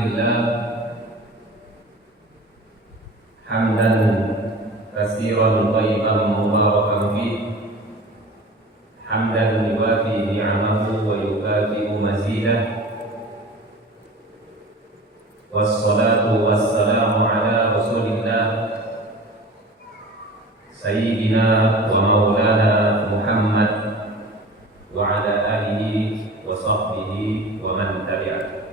Alhamdulillah hamdan katsiran thayyiban mubarakan fih hamdan yuwafi ni'amahu wa yukafi'u mazidah wassalatu wassalamu ala rasulillah sayyidina wa maulana Muhammad wa ala alihi wa sahbihi wa man tabi'ah.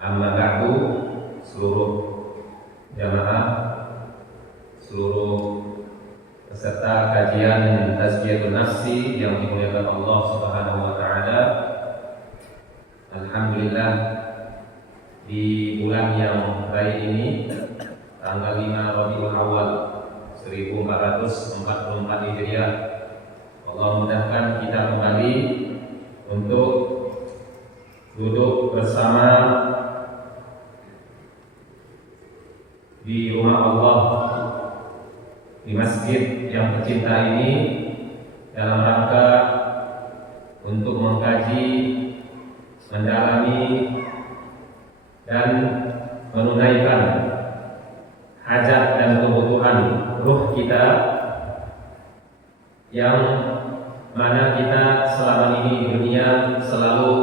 Amma ba'du, seluruh jamaah, seluruh peserta kajian Tazkiyatun Nafsi yang dimuliakan Allah Subhanahu wa taala. Alhamdulillah di bulan yang baik ini, tanggal 5 Rabiul Awal 1444 Hijriah, Allah mudahkan kita kembali untuk duduk bersama di rumah Allah, di masjid yang tercinta ini, dalam rangka untuk mengkaji, mendalami dan menunaikan hajat dan kebutuhan ruh kita yang mana kita selama ini di dunia selalu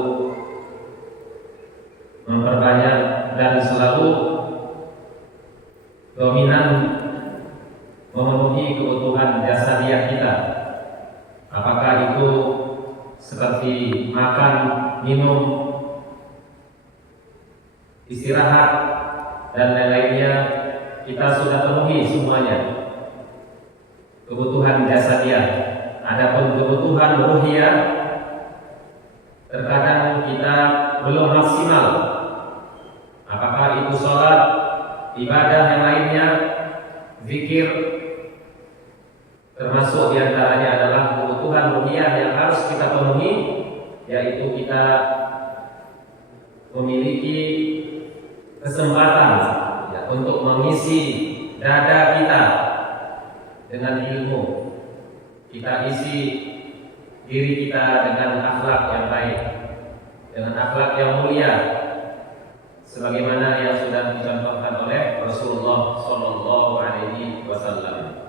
memperbanyak dan selalu dominan memenuhi kebutuhan jasadiah kita. Apakah itu seperti makan, minum, istirahat dan lain-lainnya, kita sudah penuhi semuanya kebutuhan jasadiah. Adapun kebutuhan ruhiyah terkadang kita belum maksimal. Apakah itu sholat, ibadah yang lainnya, zikir, termasuk diantaranya adalah kebutuhan ruhiyah yang harus kita penuhi, yaitu kita memiliki kesempatan untuk mengisi dada kita dengan ilmu. Kita isi diri kita dengan akhlak yang baik, dengan akhlak yang mulia, sebagaimana yang sudah dicontohkan oleh Rasulullah Sallallahu Alaihi Wasallam.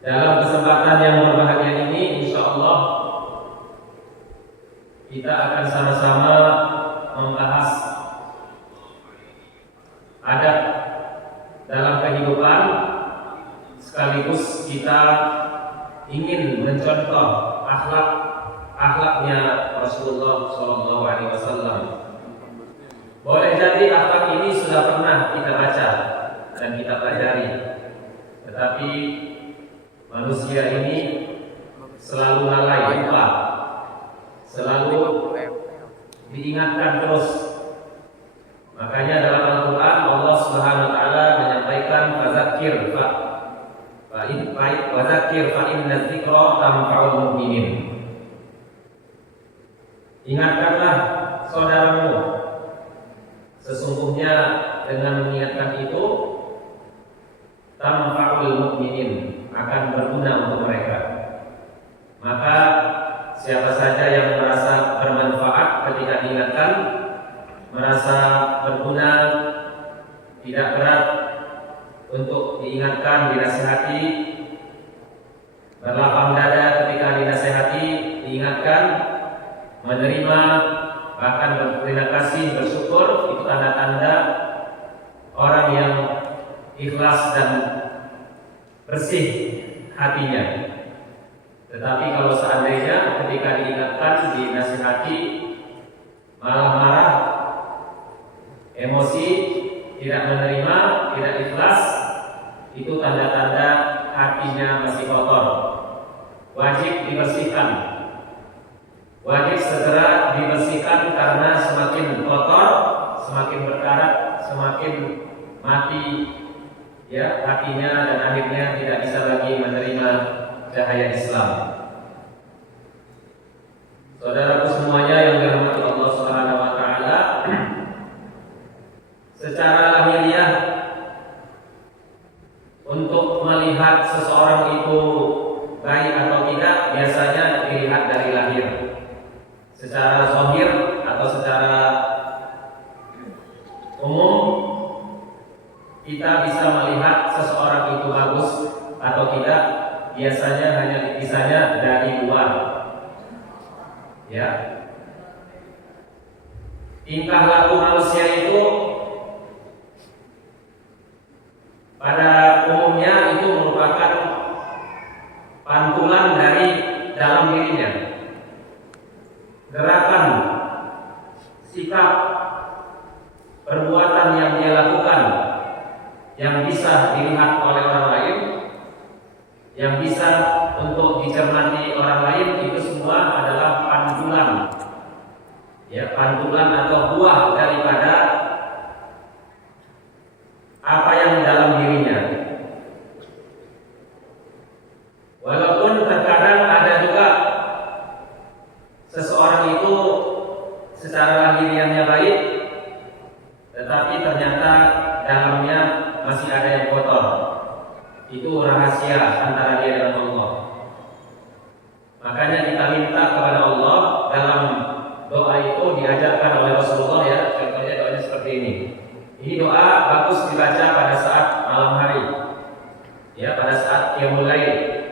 Dalam kesempatan yang berbahagia ini, insya Allah kita akan sama-sama membahas adab dalam kehidupan, sekaligus kita ingin mencontoh akhlaknya Rasulullah Sallallahu Alaihi Wasallam. Boleh jadi akhlak ini sudah pernah kita baca dan kita pelajari, tetapi manusia ini selalu lalai, lupa, selalu diingatkan terus. Makanya dalam Al-Quran Allah Subhanahu Wa Taala menyampaikan fadzakir fa inna dzikra tanfa'ul mu'minin. Ingatkanlah saudaramu, sesungguhnya dengan mengingatkan itu tanfa'ul mu'minin, akan berguna untuk mereka. Maka siapa saja yang merasa bermanfaat ketika diingatkan, merasa berguna, tidak berat untuk diingatkan, dinasihati, berlapang dada ketika dinasihati, diingatkan, menerima, bahkan berterima kasih, bersyukur, itu tanda-tanda orang yang ikhlas dan bersih hatinya. Tetapi kalau seandainya ketika diingatkan, dinasihati, malah marah, emosi, tidak menerima, tidak ikhlas, itu tanda-tanda hatinya masih kotor. Wajib dibersihkan, wajib segera dibersihkan, karena semakin kotor, semakin berkarat, semakin mati hatinya, dan akhirnya tidak bisa lagi menerima cahaya Islam. Saudaraku semuanya yang dirahmati Allah Subhanahu Wa Taala, secara lahiriah untuk melihat seseorang itu baik atau tidak biasanya dilihat dari lahir, secara zahir atau secara tingkah laku manusia itu pada umumnya itu merupakan pantulan dari dalam dirinya. Gerakan, sikap, perbuatan yang dia lakukan yang bisa dilihat oleh orang lain, yang bisa untuk dicermati orang lain, itu semua adalah pantulan, ya, pantulan atau buah daripada apa yang di dalam dirinya. Walaupun terkadang ada juga seseorang itu secara lahiriahnya baik, tetapi ternyata dalamnya masih ada yang kotor. Itu rahasia antara dia dan Allah. Makanya kita minta kepada Allah dalam doa itu diajarkan oleh Rasulullah, ya. Contohnya doanya seperti ini. Ini doa bagus dibaca pada saat malam hari, ya, pada saat qiyamul lail.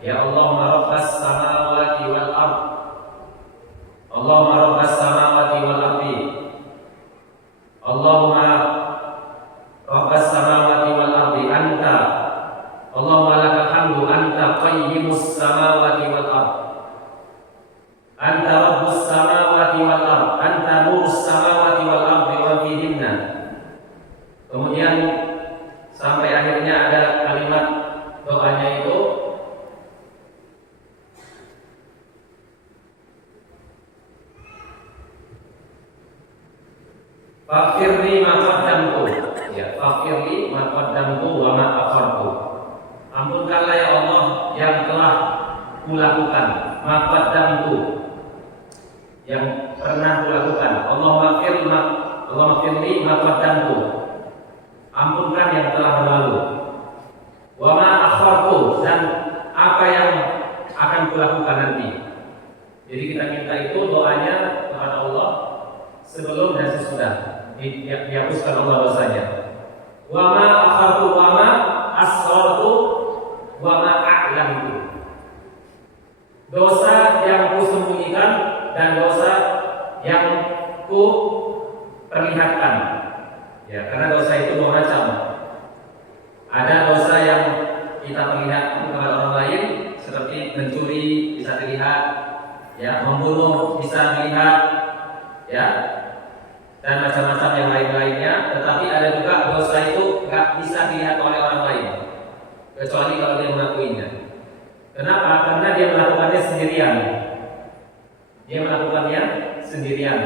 Ya Allahumma rabbas samawati wal ard, Allahumma rabbas samawati wal ardi, Allahumma rabbas samawati wal ardi anta, Allahumma lakal hamdu anta qayyimus samawati wal ard, anta rabbus samawati wal ard, anta nurus samawati wal ardi wa fihinna. Kemudian sampai akhirnya ada kalimat doanya itu, Faghfirli ma qaddamtu, ya, faghfirli ma qaddamtu wa ma akhartu. Ampunkanlah ya Allah yang telah kulakukan, ma qaddamtu, yang pernah kulakukan. Allahumma firli ma qaddamtu, ampunkan yang telah berlalu. Wa ma akhartu, dan apa yang akan kulakukan nanti. Jadi kita minta itu doanya kepada Allah sebelum dan sesudah, dihapuskan Allah dosanya. Wa ma akhartu wa ma asrartu wa ma a'lamtu. Dosa yang kusembunyikan dan dosa yang ku perlihatkan. Ya, karena dosa itu dua macam. Ada dosa yang kita perlihatkan kepada orang lain, seperti mencuri bisa dilihat, ya, membunuh bisa dilihat, ya, dan macam-macam yang lain-lainnya. Tetapi ada juga dosa itu nggak bisa dilihat oleh orang lain, kecuali kalau dia mengakuinya. Kenapa? Karena dia melakukannya sendirian. Dia melakukannya sendirian.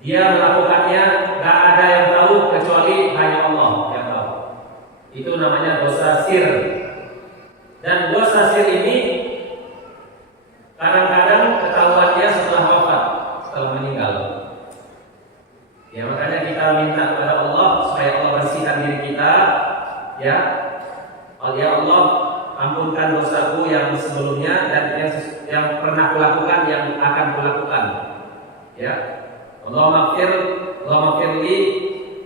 Dia melakukannya nggak ada yang tahu kecuali hanya Allah yang tahu. Itu namanya dosa sir. Dan dosa sir ini kadang-kadang ketahuannya setelah wafat, setelah meninggal. Ya, makanya kita minta kepada Allah supaya Allah bersihkan diri kita, ya. Ya Allah, ampunkan dosaku yang sebelumnya dan yang pernah kulakukan, yang akan kulakukan. Ya. Allahumma firli,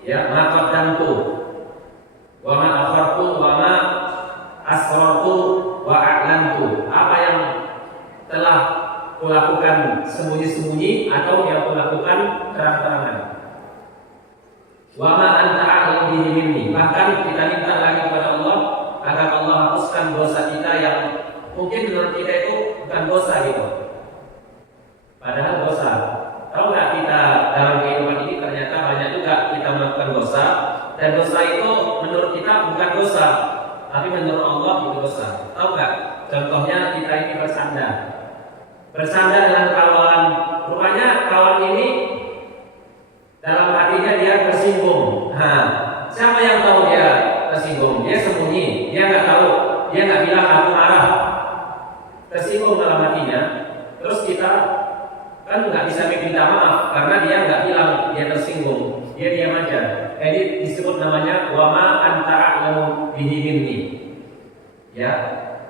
ya, ma qaddamtu wa ma akhartu wa ma asrartu wa a'lantu. Apa yang telah kulakukan sembunyi-sembunyi atau yang kulakukan terang-terangan. Wa ma anta a'lamu bihi minni. Bahkan kita minta lagi kepada Allah agar Allah hapuskan dosa kita yang mungkin menurut kita itu bukan dosa gitu, padahal dosa. Tahu nggak kita dalam kehidupan ini ternyata banyak juga kita melakukan dosa, dan dosa itu menurut kita bukan dosa, tapi menurut Allah itu dosa. Tahu nggak? Contohnya kita ini bersandar dengan kawan. Rupanya kawan ini dalam hatinya dia tersinggung. Siapa yang tahu dia tersinggung? Dia sembunyi, dia nggak tahu, dia nggak bilang aku marah. Tersinggung dalam hatinya. Terus kita kan nggak bisa minta maaf karena dia nggak bilang dia tersinggung, dia diam aja. Jadi disebut namanya wa ma anta a'lamu bihi minni. Ya,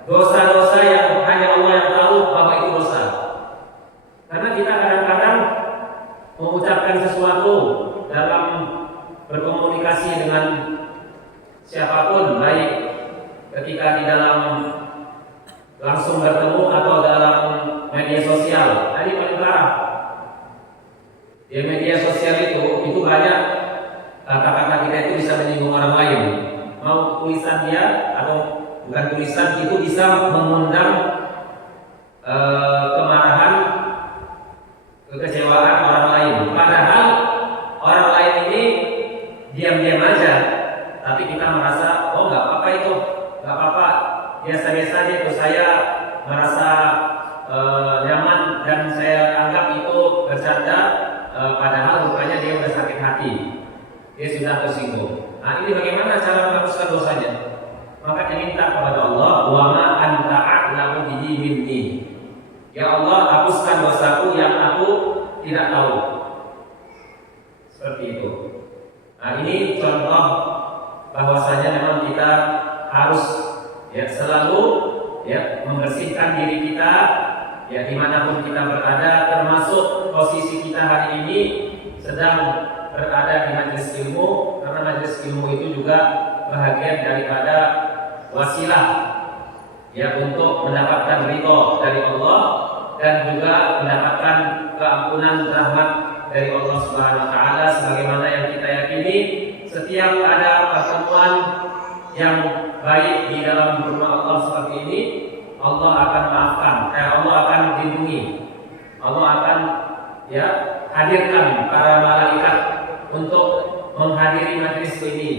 dosa-dosa yang hanya Allah yang tahu bahwa itu dosa. Karena kita kadang-kadang mengucapkan sesuatu dalam berkomunikasi dengan siapapun, baik ketika di dalam langsung bertemu atau dalam media sosial. Tadi paling parah. Di media sosial itu banyak kata-kata kita itu bisa menyinggung orang lain. Mau tulisan dia atau bukan tulisan itu bisa mengundang kemarahan, kekecewaan orang lain. Padahal orang lain ini diam-diam aja, tapi kita merasa oh nggak apa-apa itu, nggak apa-apa, biasa-biasa aja itu, saya merasa nyaman dan saya anggap itu bercanda, padahal rupanya dia udah sakit hati, dia sudah tersinggung. Nah ini bagaimana cara menghapuskan dosanya? Maka minta kepada Allah, wa ma anta a'lamu bihi minni. Ya Allah, hapuskan dosaku yang aku tidak tahu. Seperti itu. Nah ini contoh bahwasanya memang kita harus selalu membersihkan diri kita dimanapun kita berada, termasuk posisi kita hari ini sedang berada di majelis ilmu, karena majelis ilmu itu juga bahagian daripada wasilah untuk mendapatkan ridho dari Allah dan juga mendapatkan keampunan rahmat dari Allah Subhanahu wa taala. Sebagaimana yang kita yakini, setiap ada pertemuan yang baik di dalam rumah Allah seperti ini, Allah akan maafkan, Allah akan lindungi, Allah akan hadirkan para malaikat untuk menghadiri majlis ini.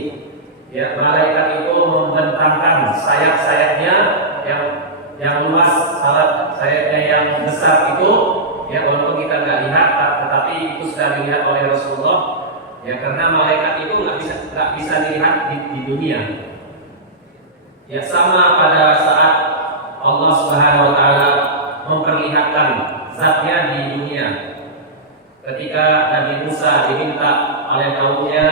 Malaikat itu membentangkan sayap-sayapnya yang luas, sayapnya yang besar itu, walaupun kita nggak lihat, tetapi itu sudah dilihat oleh Rasulullah. Karena malaikat itu nggak bisa dilihat di dunia. Sama pada saat Allah Subhanahu wa taala memperlihatkan zatnya di dunia. Ketika Nabi Musa diminta oleh kaumnya,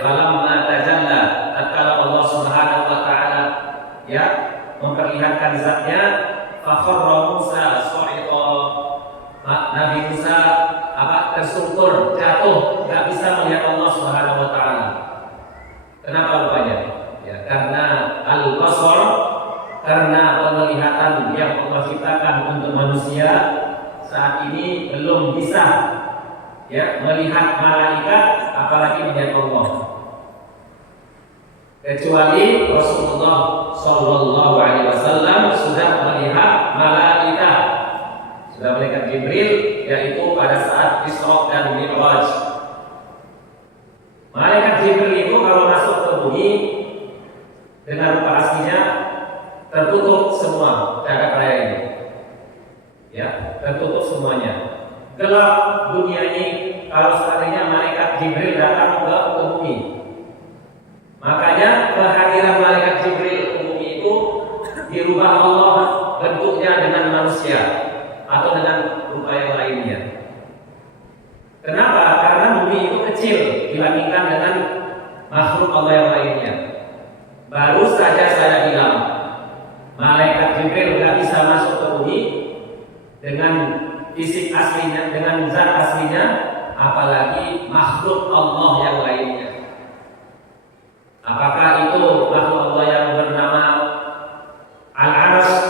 falamma tajalla, tatkala Allah Subhanahu wa taala memperlihatkan zatnya, fa kharra Musa sa'iqa. Nabi Musa terstruktur, jatuh, enggak bisa melihat Allah Subhanahu wa taala. Kenapa rupanya? Karena al-basar, karena penglihatan yang Allah ciptakan untuk manusia saat ini belum bisa melihat malaikat, apalagi melihat Allah. Kecuali Rasulullah Shallallahu Alaihi Wasallam sudah melihat malaikat, sudah melihat Jibril, yaitu pada saat Isra dan Mi'raj. Malaikat Jibril itu kalau masuk ke bumi dengan rupa aslinya tertutup semua jagat raya ini, tertutup semuanya, gelap dunia ini. Kalau seandainya malaikat Jibril datang ke bumi, makanya kehadiran malaikat Jibril ke bumi itu dirubah Allah bentuknya dengan manusia atau dengan rupa yang lainnya. Kenapa? Karena bumi itu kecil dibandingkan dengan makhluk Allah yang lainnya. Baru saja saya bilang, malaikat Jibril nggak bisa masuk ke bumi dengan fisik aslinya, dengan zat aslinya, apalagi makhluk Allah yang lainnya. Apakah itu makhluk Allah yang bernama Al-Arsy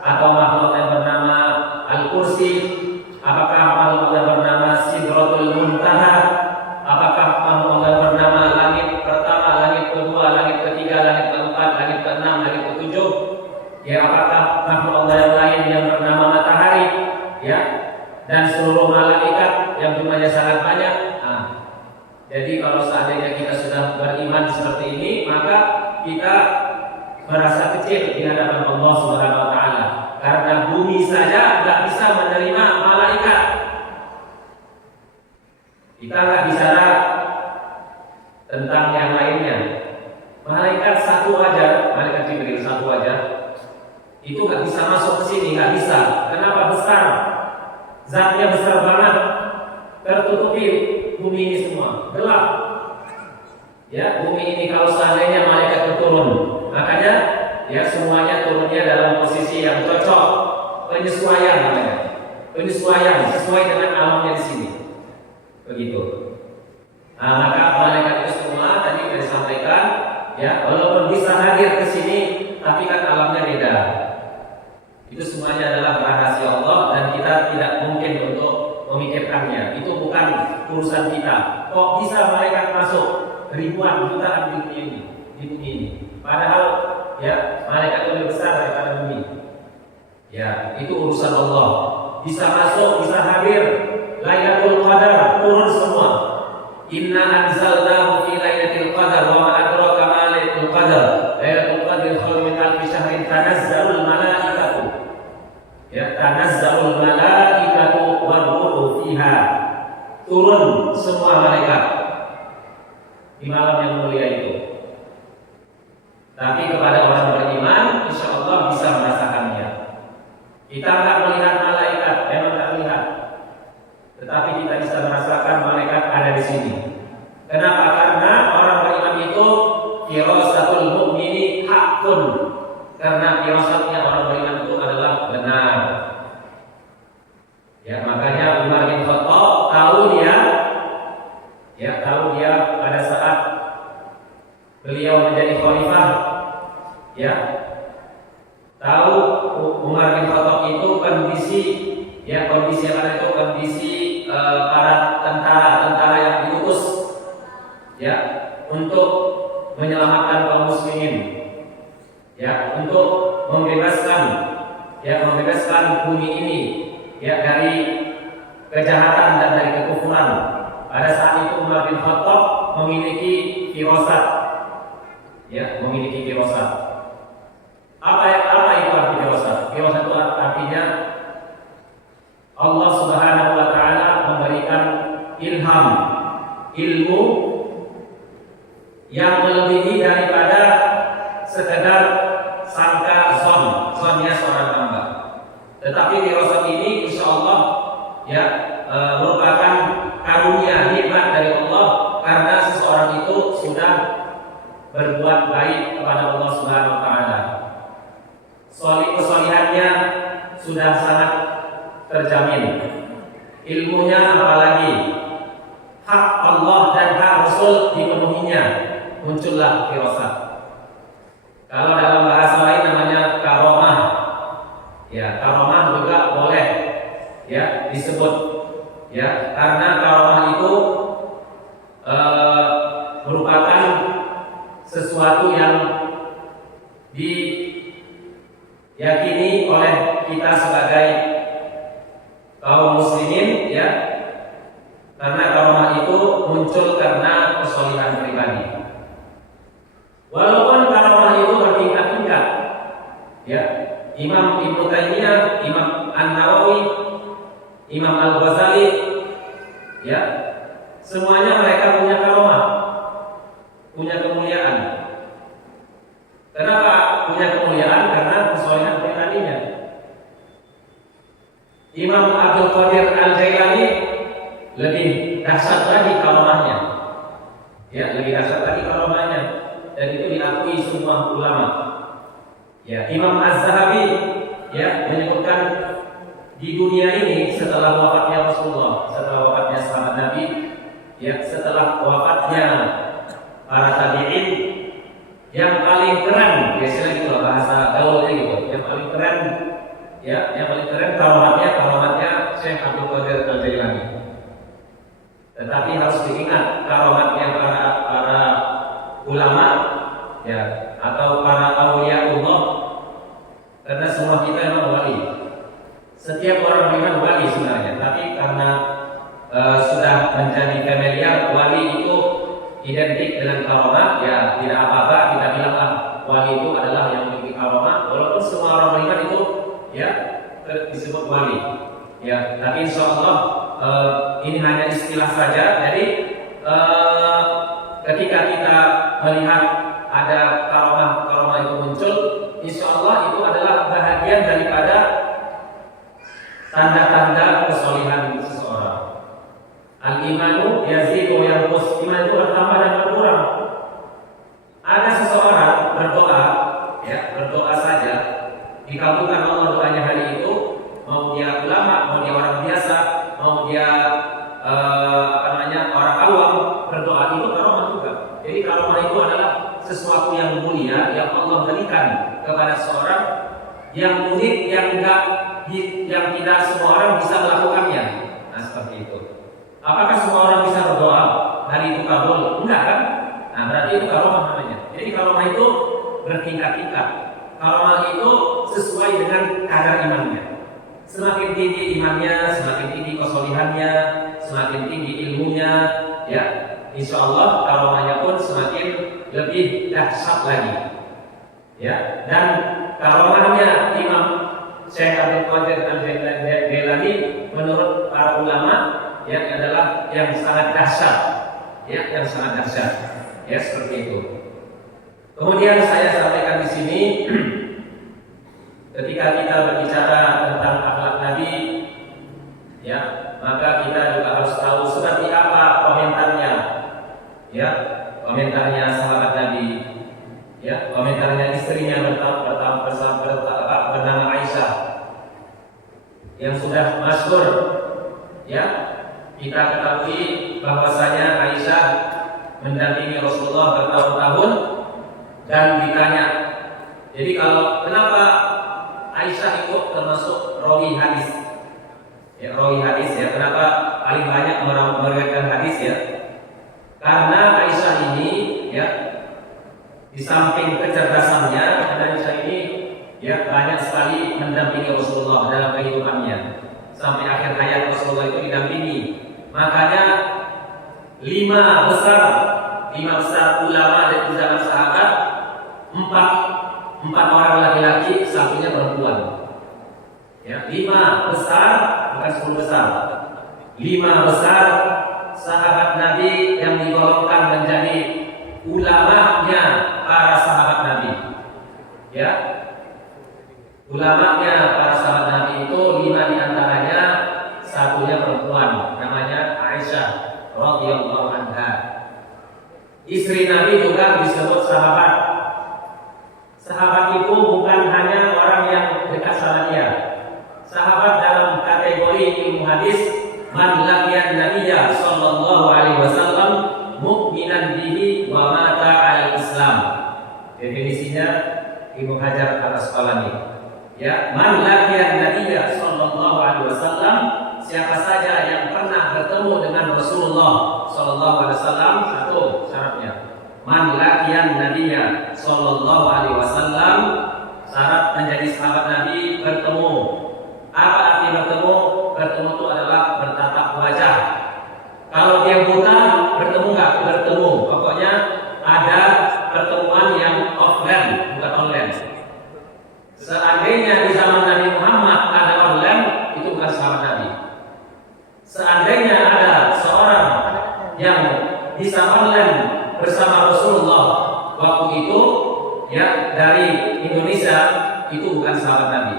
atau makhluk yang bernama Al-Kursi? Apakah makhluk Allah yang bernama Sidratul Muntaha? Apakah makhluk Allah yang bernama langit pertama, langit kedua, langit ketiga, langit keempat, langit keenam, langit ketujuh? Apakah makhluk Allah yang lain yang bernama matahari? Dan seluruh malaikat yang jumlahnya sangat banyak. Jadi kalau seandainya kita sudah beriman seperti ini, maka kita merasa kecil di hadapan Allah Subhanahu wa taala. Karena bumi saja nggak bisa menerima malaikat. Kita nggak bicara tentang yang lainnya. Malaikat satu aja, malaikat Jibril satu aja, itu nggak bisa masuk ke sini, nggak bisa. Kenapa? Besar, zatnya besar banget, tertutupi bumi ini semua, gelap. Bumi ini kalau seandainya malaikat itu turun, makanya semuanya turunnya dalam posisi yang cocok, penyesuaian namanya, penyesuaian sesuai dengan alamnya di sini, begitu. Maka malaikat itu semua tadi sudah disampaikan, walaupun bisa hadir ke sini, tapi kan alamnya beda. Itu semuanya adalah rahasia Allah dan kita tidak mungkin untuk memikirkannya. Itu bukan memikirkan urusan kita. Kok bisa malaikat masuk ribuan jutaan di dunia ini, padahal ya malaikat lebih besar daripada bumi. Ya, itu urusan Allah. Bisa masuk, bisa hadir. Lailatul Qadar turun semua. Inna anzalnahu fi lailatul qadar wa ma adraka ma lailatul qadar. Lailatul qadri khairun min alfi syahrin tanazzalul malaikatu. Ya, tanazzalul malaikatu wa ruhu fiha. Turun semua malaikat di malam yang mulia itu. Tapi kepada orang beriman, insya Allah bisa merasakannya. Kita nggak melihat malaikat, memang nggak melihat, tetapi kita bisa merasakan malaikat ada di sini. Kenapa? Karena orang beriman itu firasatul mu'mini hakun. Karena firasatnya orang beriman itu adalah benar. Ya, makanya Umar bin Khattab tahu dia pada saat beliau menjadi khalifah, ya, tahu Umar bin Khattab itu kondisi yang ada itu kondisi para tentara yang diutus, ya, untuk menyelamatkan kaum muslimin, ya, untuk membebaskan bumi ini, ya, dari kejahatan dan dari kekufuran. Pada saat itu Umar bin Khattab memiliki firasat. Apa itu arti firasat? Firasat itu artinya Allah Subhanahu wa taala memberikan ilham, ilmu yang melebihi daripada sekedar sangka zonnya seorang hamba. Tetapi firasat ini insyaallah ya merupakan karunia nikmat dari Allah karena seseorang itu sudah berbuat baik kepada Allah Subhanahu wa taala. Kesolihannya sudah sangat terjamin. Ilmunya apalagi hak Allah dan hak Rasul dipenuhinya, muncullah firasat. Kalau dalam bahasa lain namanya karomah. Ya, karomah juga boleh ya disebut, ya, karena karomah itu merupakan sesuatu yang diyakini oleh kita sebagai kaum muslimin, ya, karena karomah itu muncul karena kesolihan pribadi. Walaupun karomah itu bertingkat-tingkat, ya, Imam Ibnu Taimiyah, Imam An-Nawawi, Imam Al-Ghazali, ya, semuanya mereka punya karomah, punya kemuliaan. Kenapa punya kemuliaan? Karena kesolihan pribadinya. Imam Abdul Qadir Al-Jailani lebih dahsyat lagi karomahnya, ya, lebih dahsyat lagi karomahnya, dan itu diakui semua ulama. Ya, Imam Az-Zahabi, ya, menyebutkan di dunia ini setelah wafatnya Rasulullah, setelah wafatnya sahabat Nabi, ya, setelah wafatnya para tabi'in, yang paling keren, biasanya gitu lah bahasa gaulnya gitu, yang paling keren, ya, yang paling keren karomatnya Syekh Abdul Qadir Al-Jailani. Tetapi harus diingat karomatnya para ulama, ya, atau para auliyaullah, karena semua kita memang wali. Setiap orang beriman wali sebenarnya, tapi karena sudah menjadi familiar wali itu identik dengan karomah, ya tidak apa-apa kita bilanglah wali itu adalah yang memiliki karomah, walaupun semua orang beriman itu, ya, disebut wali, ya. Tapi insyaallah ini hanya istilah saja. Jadi ketika kita melihat ada karomah itu muncul, insyaallah itu adalah bahagian daripada tanda-tanda kesolihan seseorang. Al-imanu yazidu wa yanqus. Iman itu bertambah dan berkurang. Ada seseorang berdoa, ya, berdoa saja dikabulkan Allah doanya hari itu, mau dia ulama, mau dia orang biasa, mau dia orang awam, berdoa itu karomah juga. Jadi karomah itu adalah sesuatu yang mulia yang Allah berikan kepada seorang yang unik, yang tidak semua orang bisa melakukannya. Nah, seperti itu. Apakah semua orang bisa berdoa hari itu kabul? Enggak kan? Nah, berarti itu karomah namanya. Jadi karomah itu bertingkat-tingkat. Karomah itu sesuai dengan kadar imannya. Semakin tinggi imannya, semakin tinggi kesolihannya, semakin tinggi ilmunya, ya, insya Allah karomahnya pun semakin lebih dahsyat lagi. Ya, dan karomahnya Imam Syekh Abdul Qadir Al-Jailani menurut para ulama ya adalah yang sangat dahsyat, ya, yang sangat dahsyat, ya seperti itu. Kemudian saya sampaikan di sini, ketika kita berbicara tentang akhlak Nabi, ya, maka kita juga harus tahu seperti apa komentarnya, ya, komentarnya sahabat Nabi, ya, komentarnya istrinya bernama Aisyah, yang sudah masyhur, ya, kita ketahui bahwasanya Aisyah mendampingi Rasulullah bertahun-tahun dan ditanya. Jadi kalau kenapa Aisyah itu termasuk rawi hadis, ya, rawi hadis, ya, kenapa paling banyak orang meriwayatkan hadis, ya? Karena Aisyah ini, ya, di samping kecerdasannya, Aisyah ini, ya, banyak sekali mendampingi Rasulullah dalam kehidupannya sampai akhir hayat Rasulullah itu didampingi. Makanya lima besar ulama dari zaman sahabat, empat orang laki-laki, satunya perempuan. Ya, 5 besar, bukan 10 besar. 5 besar sahabat Nabi yang digolongkan menjadi ulamanya para sahabat Nabi. Ya, ulamanya para sahabat Nabi itu 5 diantaranya, satunya perempuan, namanya Aisyah radhiyallahu anha. Istri Nabi juga disebut sahabat. Sahabat itu bukan hanya orang yang dekat sama dia. Sahabat dalam kategori ilmu hadis, man laqiyan nabiyya sallallahu alaihi wasallam mu'minan bihi wa mata al-Islam. Definisinya Ibnu Hajar Al-Asqalani. Ya, man laqiyan nabiyya sallallahu alaihi wasallam, siapa saja yang pernah bertemu dengan Rasulullah sallallahu alaihi wasallam, satu syaratnya. Man laqiyan nabiyya sallallahu alaihi wasallam, syarat menjadi sahabat Nabi bertemu. Apa arti bertemu? Bertemu itu adalah bertatap wajah. Kalau dia buta, bertemu nggak? Bertemu. Pokoknya ada pertemuan yang offline, bukan online. Seandainya di zaman Nabi Muhammad ada online, itu bukan sahabat Nabi. Seandainya ada seorang yang bisa online bersama Rasulullah waktu itu, ya, dari Indonesia, itu bukan sahabat Nabi,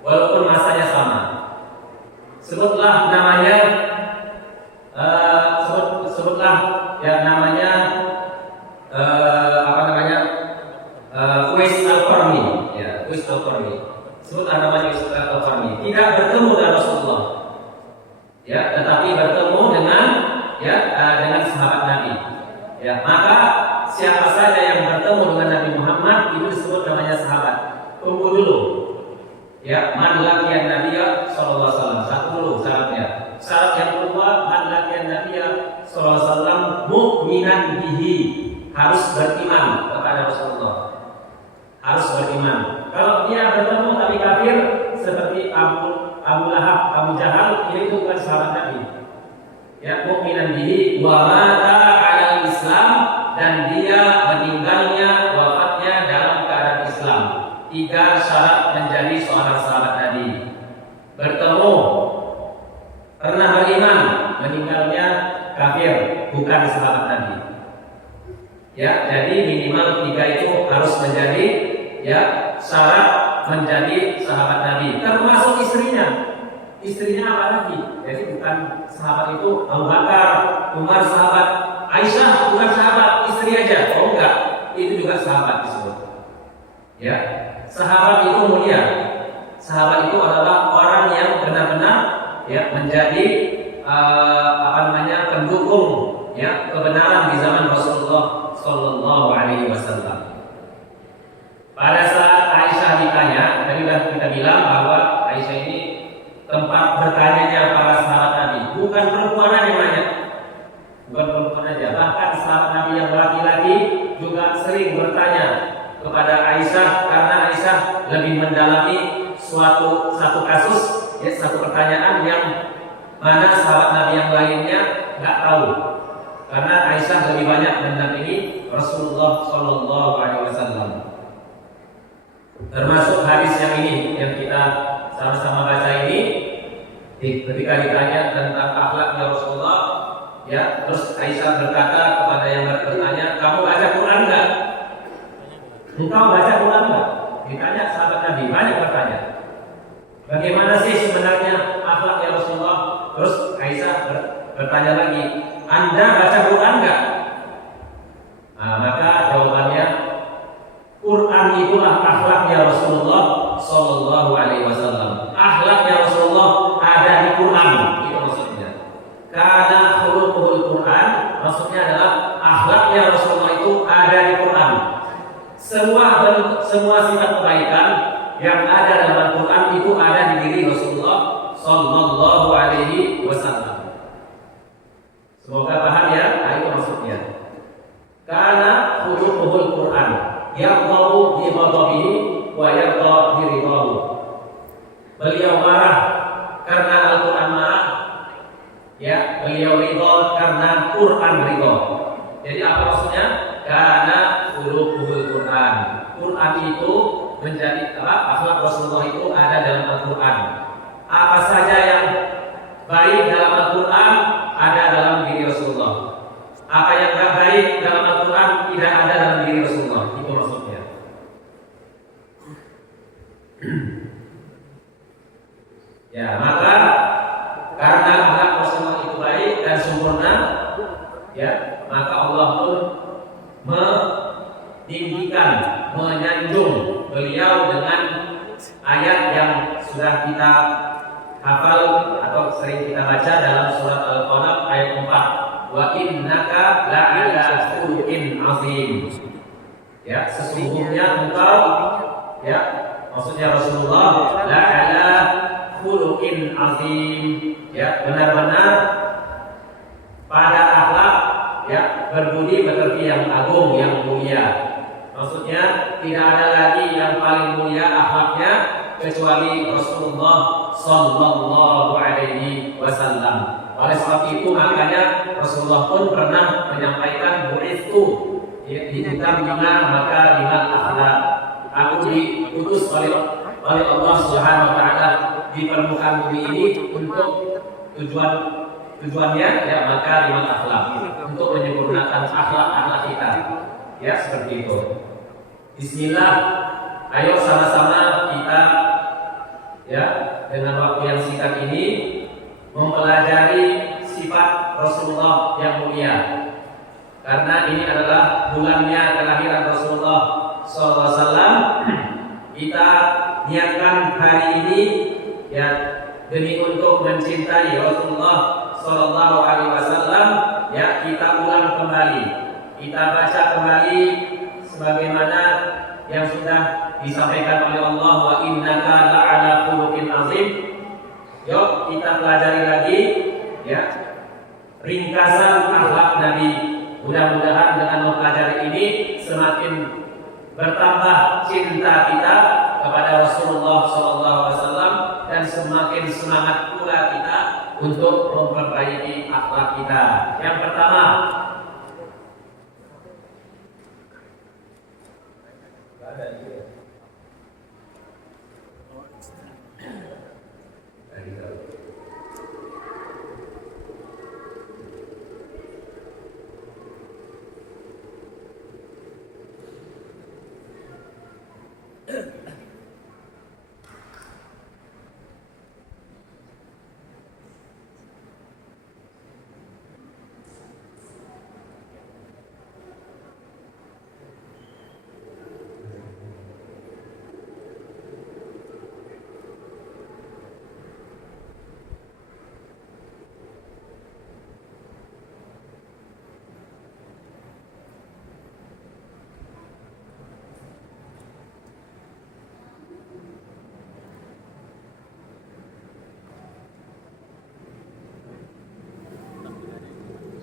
walaupun masanya sama. Sebutlah namanya, sebutlah ya namanya, Uwais Al-Qarni, ya, Uwais Al-Qarni. Sebutlah namanya Uwais Al-Qarni. Tidak bertemu dengan Rasulullah, ya, tetapi bertemu dengan, ya, dengan sahabat Nabi. Ya, maka siapa saja yang bertemu dengan Nabi Muhammad itu disebut namanya sahabat. Tunggu dulu. Ya, man laqiyan nabiyya sallallahu alaihi wasallam. Satu dulu syaratnya. Syarat yang kedua, man laqiyan nabiyya sallallahu alaihi wasallam mu'minan bihi. Harus beriman kepada Rasulullah. Harus beriman. Kalau dia bertemu tapi kafir seperti Abu Lahab, Abu Jahal, ini itu bukan sahabat Nabi. Ya, mu'minan bihi wa mata 'alal Islam, dan dia meninggalnya, wafatnya dalam keadaan Islam. 3 syarat menjadi seorang sahabat Nabi. Bertemu, pernah beriman, meninggalnya kafir, bukan sahabat Nabi. Ya, jadi minimal 3 itu harus menjadi, ya, syarat menjadi sahabat Nabi. Termasuk istrinya. Istrinya apa lagi? Jadi bukan sahabat itu Abu Bakar, Umar sahabat, Aisyah bukan sahabat, istri aja. Oh enggak, itu juga sahabat disebut. Ya, sahabat itu mulia. Sahabat itu adalah orang yang benar-benar, ya, menjadi pendukung, ya, kebenaran di zaman Rasulullah sallallahu alaihi wasallam. Pada saat Aisyah ditanya, tadi sudah kita bilang bahwa Aisyah ini tempat bertanya para sahabat Nabi, bukan perempuan yang nanya. bukan perempuan aja, bahkan sahabat Nabi yang laki-laki juga sering bertanya kepada Aisyah karena Aisyah lebih mendalami satu kasus, ya, satu pertanyaan yang mana sahabat Nabi yang lainnya nggak tahu. Karena Aisyah lebih banyak mendampingi Rasulullah Shallallahu Alaihi Wasallam. Termasuk hadis yang ini yang kita sama-sama baca ini, ketika ditanya tentang akhlaknya Rasulullah, ya, terus Aisyah berkata kepada yang bertanya, kamu baca Quran enggak? Engkau baca Quran enggak? Ditanya sahabat Nabi, banyak bertanya. Bagaimana sih sebenarnya akhlaknya Rasulullah? Terus Aisyah bertanya lagi, Anda baca Quran enggak? Nah, maka jawabannya, Quran itulah akhlaknya Rasulullah Sallallahu Alaihi Wasallam. Akhlaknya Rasulullah ada di Quran, itu maksudnya. Karena khuluquhul Quran, maksudnya adalah akhlaknya Rasulullah itu ada di Quran. Semua sifat kebaikan yang ada dalam Al-Quran itu ada di diri Rasulullah Sallallahu Alaihi Wasallam. Semoga paham ya, itu maksudnya. Karena khuluquhul Quran, yaqdahu bi ghadabihi wa yaqda bi ridahu. Beliau marah karena Al-Quran marah, ya, beliau ridha karena Quran ridha. Jadi apa maksudnya? Karena khuluquhul Quran. Quran itu menjadi akhlak Rasulullah itu ada dalam Al-Quran. Apa saja yang baik dalam Al-Quran ada dalam diri Rasulullah. Apa yang tidak baik dalam Al-Quran tidak ada dalam diri Rasulullah. Itu maksudnya. Ya, maka karena akhlak Rasulullah itu baik dan sempurna, ya, maka Allah pun meninggikan, menyanjung beliau dengan ayat yang sudah kita hafal atau sering kita baca dalam surat Al-Qalam ayat 4. Wa innaka la'ala khuluqin azim. Ya, sesungguhnya engkau, ya, maksudnya Rasulullah la'ala khuluqin azim, ya, benar-benar pada akhlak, ya, berbudi pekerti yang agung, yang mulia. Maksudnya tidak ada lagi yang paling mulia akhlaknya kecuali Rasulullah Sallallahu Alaihi Wasallam. Oleh sebab itu makanya Rasulullah pun pernah menyampaikan bu'itsu, ya, lima maka lima akhlak. Aku diutus oleh Allah Subhanahu Wa Taala di permukaan bumi ini untuk tujuannya, ya, maka lima akhlak, untuk menyempurnakan akhlak kita, ya, seperti itu. Bismillah, ayo sama-sama kita, ya, dengan waktu yang singkat ini mempelajari sifat Rasulullah yang mulia. Karena ini adalah bulannya kelahiran Rasulullah SAW. Kita niatkan hari ini, ya, demi untuk mencintai Rasulullah Sallallahu Alaihi Wasallam, ya, kita ulang kembali, kita baca kembali sebagaimana yang sudah disampaikan oleh Allah, wa innaka la'ala khuluqin azim. Yuk kita pelajari lagi, ya, ringkasan akhlak Nabi. Mudah-mudahan dengan mempelajari ini semakin bertambah cinta kita kepada Rasulullah SAW dan semakin semangat pula kita untuk memperbaiki akhlak kita. Yang pertama,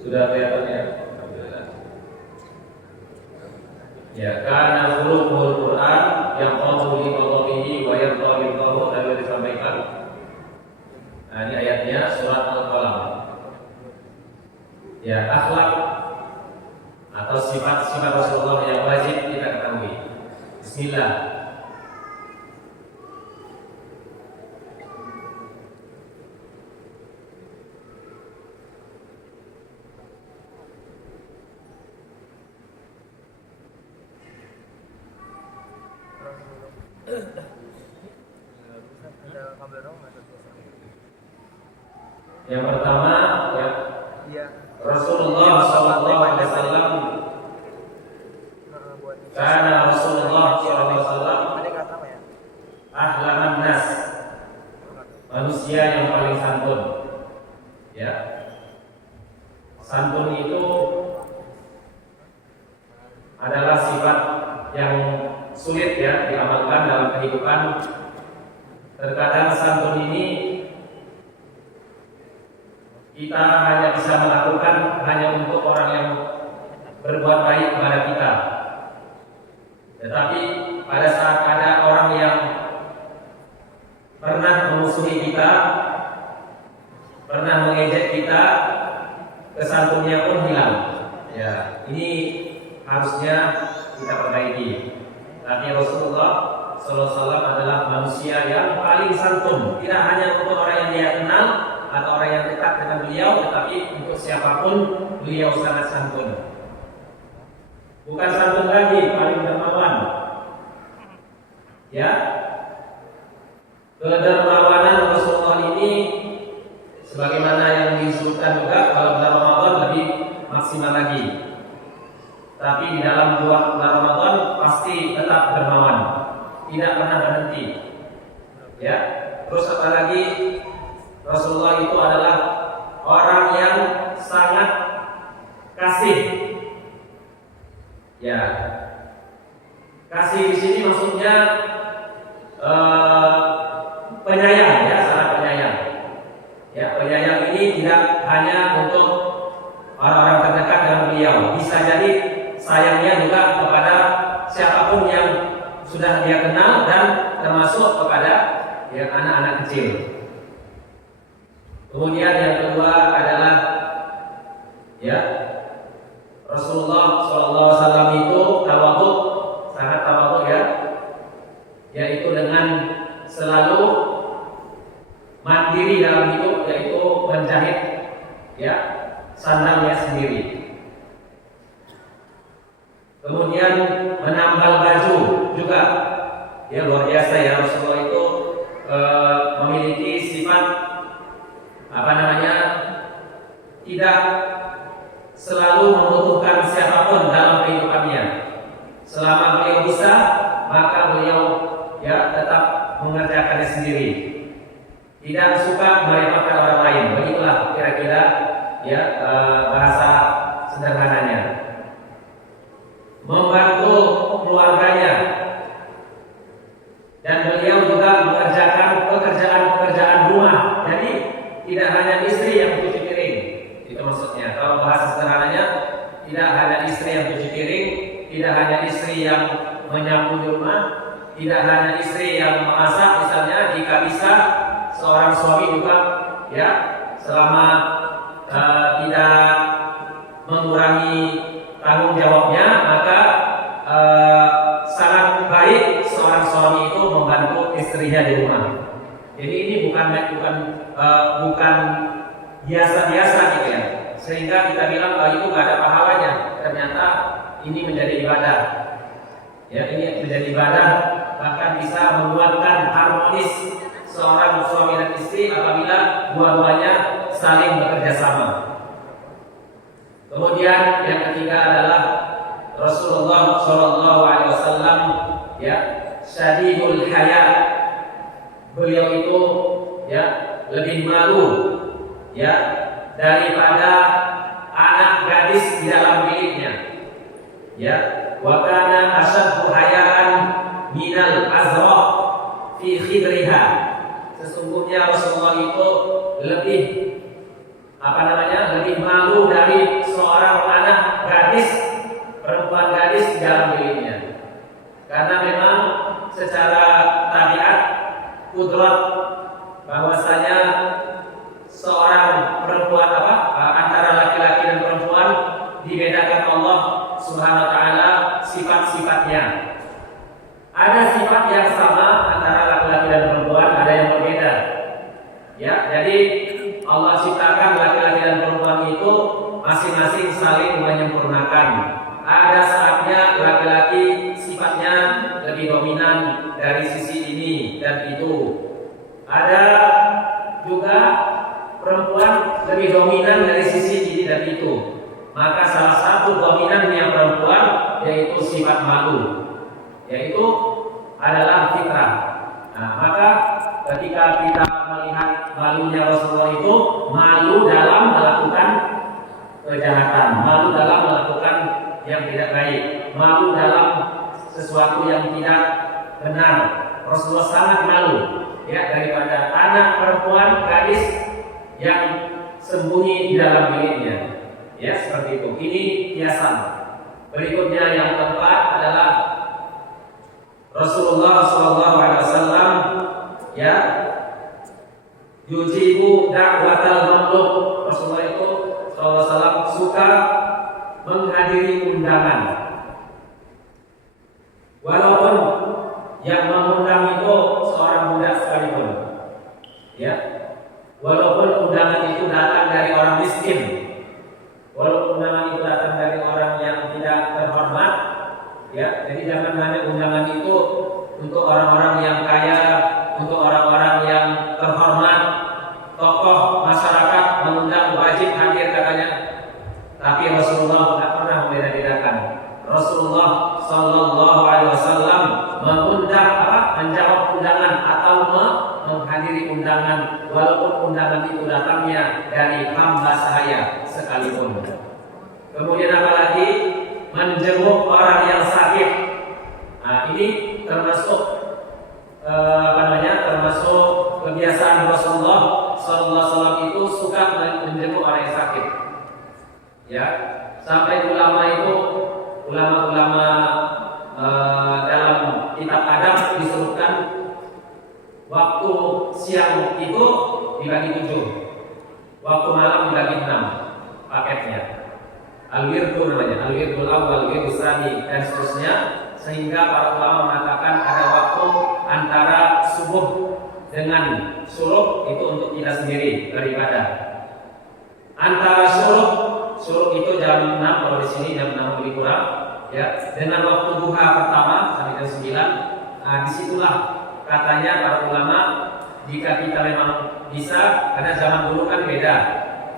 Sudah kelihatan ya? Alhamdulillah. Ya, karena ulumul Quran yang qawli qawlihi wa yanqali qawl tadi disampaikan. Nah, ini ayatnya surat Al-Qalam. Ya, akhlak atau sifat-sifat Rasulullah yang wajib kita ketahui. Bismillah. Yang pertama, ya, Rasulullah sallallahu alaihi wasallam. Karena Rasulullah sallallahu alaihi wasallam ahlaman nas, manusia yang paling santun. Ya. Santun itu adalah sifat yang sulit ya diamalkan dalam kehidupan. Terkadang santun ini kita hanya bisa melakukan hanya untuk orang yang berbuat baik kepada kita. Tetapi pada saat ada orang yang pernah memusuhi kita, pernah mengejek kita, kesantunnya pun hilang. Ya, ini harusnya kita perbaiki. Tapi Rasulullah SAW adalah manusia yang paling santun. Tidak hanya untuk orang yang dia kenal atau orang yang dekat dengan beliau, tetapi untuk siapapun beliau sangat santun. Bukan santun lagi, paling dermawan. Ya, kedermawanan Rasulullah ini sebagaimana yang disebutkan juga kalau bulan Ramadan lebih maksimal lagi. Tapi di dalam bulan Ramadan pasti tetap dermawan, tidak pernah berhenti. Ya, terus apa lagi? Rasulullah itu adalah orang yang sangat kasih. Ya, kasih di sini maksudnya penyayang, ya, sangat penyayang. Ya, penyayang ini tidak hanya untuk orang-orang terdekat dengan beliau, bisa jadi sayangnya juga kepada siapapun yang sudah dia kenal dan termasuk kepada yang anak-anak kecil. Kemudian yang kedua adalah ya, Rasulullah SAW itu tawadhu, sangat tawadhu ya, yaitu dengan selalu mandiri dalam hidup, yaitu menjahit ya sandalnya sendiri. Kemudian menambal baju juga, ya luar biasa ya, Rasulullah itu memiliki sifat tidak selalu membutuhkan siapapun dalam kehidupannya. Selama beliau bisa, maka beliau ya tetap mengerjakannya sendiri. Tidak suka merepotkan orang lain. Begitulah kira-kira ya bahasa sederhananya. Membantu keluarganya, dan beliau juga mengerjakan pekerjaan-pekerjaan rumah. Jadi tidak hanya istri yang cuci piring, itu maksudnya. Kalau bahasa sederhananya, tidak hanya istri yang cuci piring, tidak hanya istri yang menyapu di rumah, tidak hanya istri yang memasak. Misalnya, jika bisa seorang suami juga ya selama tidak mengurangi tanggung jawabnya, maka sangat baik seorang suami itu membantu istrinya di rumah. Jadi ini bukan biasa-biasa gitu ya, sehingga kita bilang itu gak ada pahalanya. Ternyata ini menjadi ibadah. Ya, ini menjadi ibadah, bahkan bisa menguatkan harmonis seorang suami dan istri apabila dua-duanya saling bekerja sama. Kemudian yang ketiga adalah Rasulullah SAW ya syadidul haya. Beliau itu ya lebih malu ya daripada anak gadis di dalam biliknya. Ya, wa kana asyaddu hayaan minal azra fi khidriha. Sesungguhnya Rasulullah itu lebih lebih malu dari dibedakan Allah Subhanahu wa taala sifat-sifatnya. Ada sifat yang sama antara laki-laki dan perempuan, ada yang berbeda. Ya, jadi Allah ciptakan laki-laki dan perempuan itu masing-masing saling menyempurnakan. Ada saatnya laki-laki sifatnya lebih dominan dari sisi ini dan itu. Ada juga perempuan lebih dominan dari sisi ini dan itu. Maka salah satu dominannya perempuan yaitu sifat malu, yaitu adalah fitrah. Nah, maka ketika kita melihat malunya Rasulullah itu malu dalam melakukan kejahatan, malu dalam melakukan yang tidak baik, malu dalam sesuatu yang tidak benar. Rasulullah sangat malu ya daripada anak perempuan gadis yang sembunyi di dalam biliknya. Ya, seperti itu. Ini kiasan. Berikutnya yang keempat adalah Rasulullah SAW ya yujibu da'watal mamluk. Rasulullah itu SAW suka menghadiri undangan, walaupun yang mengundang itu seorang budak sekalipun, ya, walaupun undangan itu datang dari orang miskin, walaupun undangan itu datang dari orang yang tidak terhormat, ya, jadi jangan hanya undangan itu untuk orang-orang yang kaya, untuk orang-orang yang terhormat, tokoh masyarakat mengundang wajib hadir katanya. Tapi Rasulullah tidak pernah membeda-bedakan. Rasulullah Sallallahu Alaihi Wasallam mengundang menjawab undangan atau menghadiri undangan, walaupun undangan itu datangnya dari hamba sahaya sekalipun. Kemudian apalagi menjenguk orang yang sakit. Nah, ini termasuk termasuk kebiasaan Rasulullah Sallallahu Alaihi Wasallam itu suka menjenguk orang yang sakit. Ya, sampai ulama-ulama dalam kitab adab disebutkan waktu siang itu dibagi 7, waktu malam dibagi 6 paketnya. Al-wirdu namanya, al-wirdul awal, al-wirdul tsani dan seterusnya, sehingga para ulama mengatakan ada waktu antara subuh dengan syuruk itu untuk kita sendiri beribadah. Antara syuruk itu jam 6, kalau di sini jam 6 lebih kurang, ya, dengan waktu duha pertama sampai jam 9. Nah, disitulah katanya para ulama jika kita memang bisa, karena zaman dulu kan beda.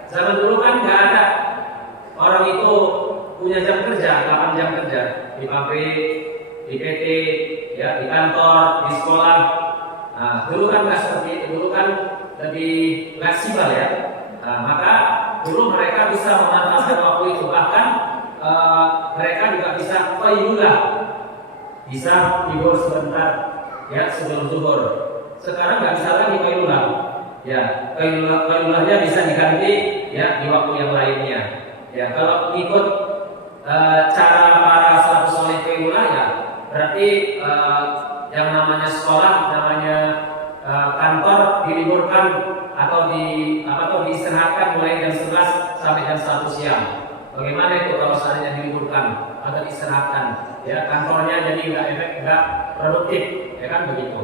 Zaman dulu kan nggak ada orang itu punya jam kerja, 8 jam kerja di pabrik, di PT, ya, di kantor, di sekolah. Nah, dulu kan nggak seperti itu, dulu kan lebih fleksibel ya. Nah, maka dulu mereka bisa memanfaatkan waktu itu, bahkan mereka juga bisa qailullah, bisa tidur sebentar ya sebelum zuhur. Sekarang nggak bisa lagi qailullah, ya, qailullahnya bisa diganti ya di waktu yang lainnya. Ya, kalau ikut cara para salafus saleh qailullah ya berarti yang namanya sekolah, namanya kantor diliburkan atau diistirahatkan mulai jam 11 sampai jam 1 siang. Bagaimana itu kalau seandainya diliburkan atau diistirahatkan? Ya, kantornya jadi nggak produktif, ya kan begitu.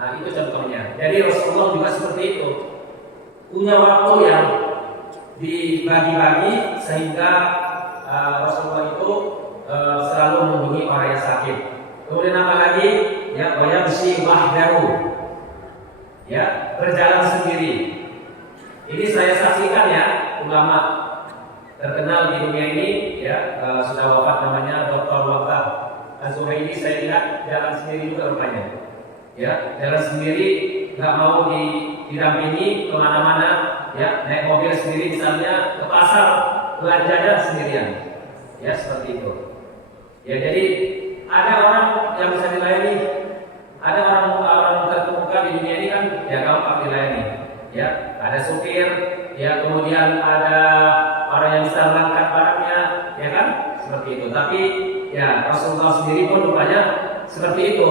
Nah, itu contohnya. Jadi Rasulullah juga seperti itu, punya waktu yang dibagi-bagi sehingga Rasulullah itu selalu mengunjungi orang yang sakit. Kemudian apa lagi? Ya, wayamshi wahdahu. Ya, berjalan sendiri. Ini saya saksikan ya, ulama terkenal di dunia ini ya, sudah wafat namanya Dr. Waqaf Az-Zuhaili. Saya lihat jalan sendiri juga rupanya. Ya, jalan sendiri, nggak mau didampingi kemana-mana. Ya, naik mobil sendiri misalnya ke pasar, belanjanya sendirian. Ya, seperti itu. Ya, jadi ada orang yang bisa dilayani, ada orang terkemuka di dunia ini kan ya gampang dilayani. Ya, ada supir, ya, kemudian ada orang yang bisa mengangkat barangnya, ya kan, seperti itu. Tapi ya Rasulullah sendiri pun rupanya seperti itu,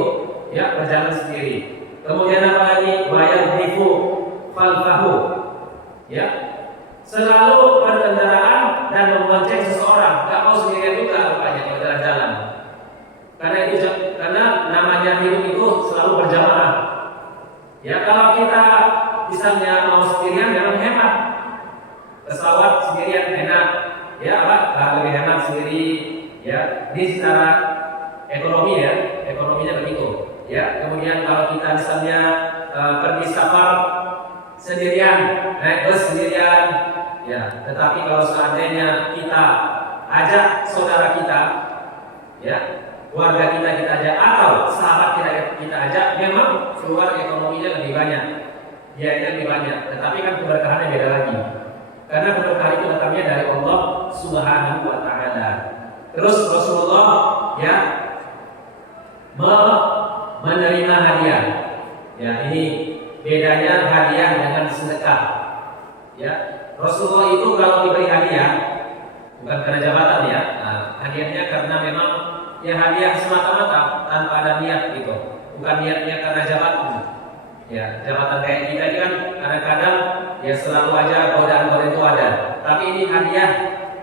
ya, berjalan sendiri. Kemudian apa lagi? Wayadhifu falfahu, ya, selalu berkendaraan dan membonceng seseorang, nggak mau sendirian juga rupanya kalau jalan-jalan. Karena namanya hidup itu selalu berjamaah. Ya, kalau kita misalnya mau sendirian memang hemat. Pesawat sendirian enak, ya lebih hemat sendiri, ya. Ini secara ekonomi ya, ekonominya begitu. Ya, kemudian kalau kita misalnya pergi safar sendirian, naik bus sendirian, ya. Tetapi kalau seandainya kita ajak saudara kita, ya, keluarga kita ajak atau sahabat kita ajak, memang keluar ekonominya lebih banyak, biayanya lebih banyak. Tetapi kan keberkahannya beda lagi, karena keberkahan itu datangnya dari Allah Subhanahu wa Ta'ala. Terus Rasulullah ya menerima hadiah. Ya, ini bedanya hadiah dengan sedekah. Ya, Rasulullah itu kalau diberi hadiah bukan karena jabatan ya. Nah, hadiahnya karena memang ya hadiah semata-mata tanpa ada niat gitu. Bukan niatnya karena jabatan. Ya, jabatan kayak kita ini kan kadang-kadang ya selalu aja godaan-godaan itu ada. Tapi ini hadiah,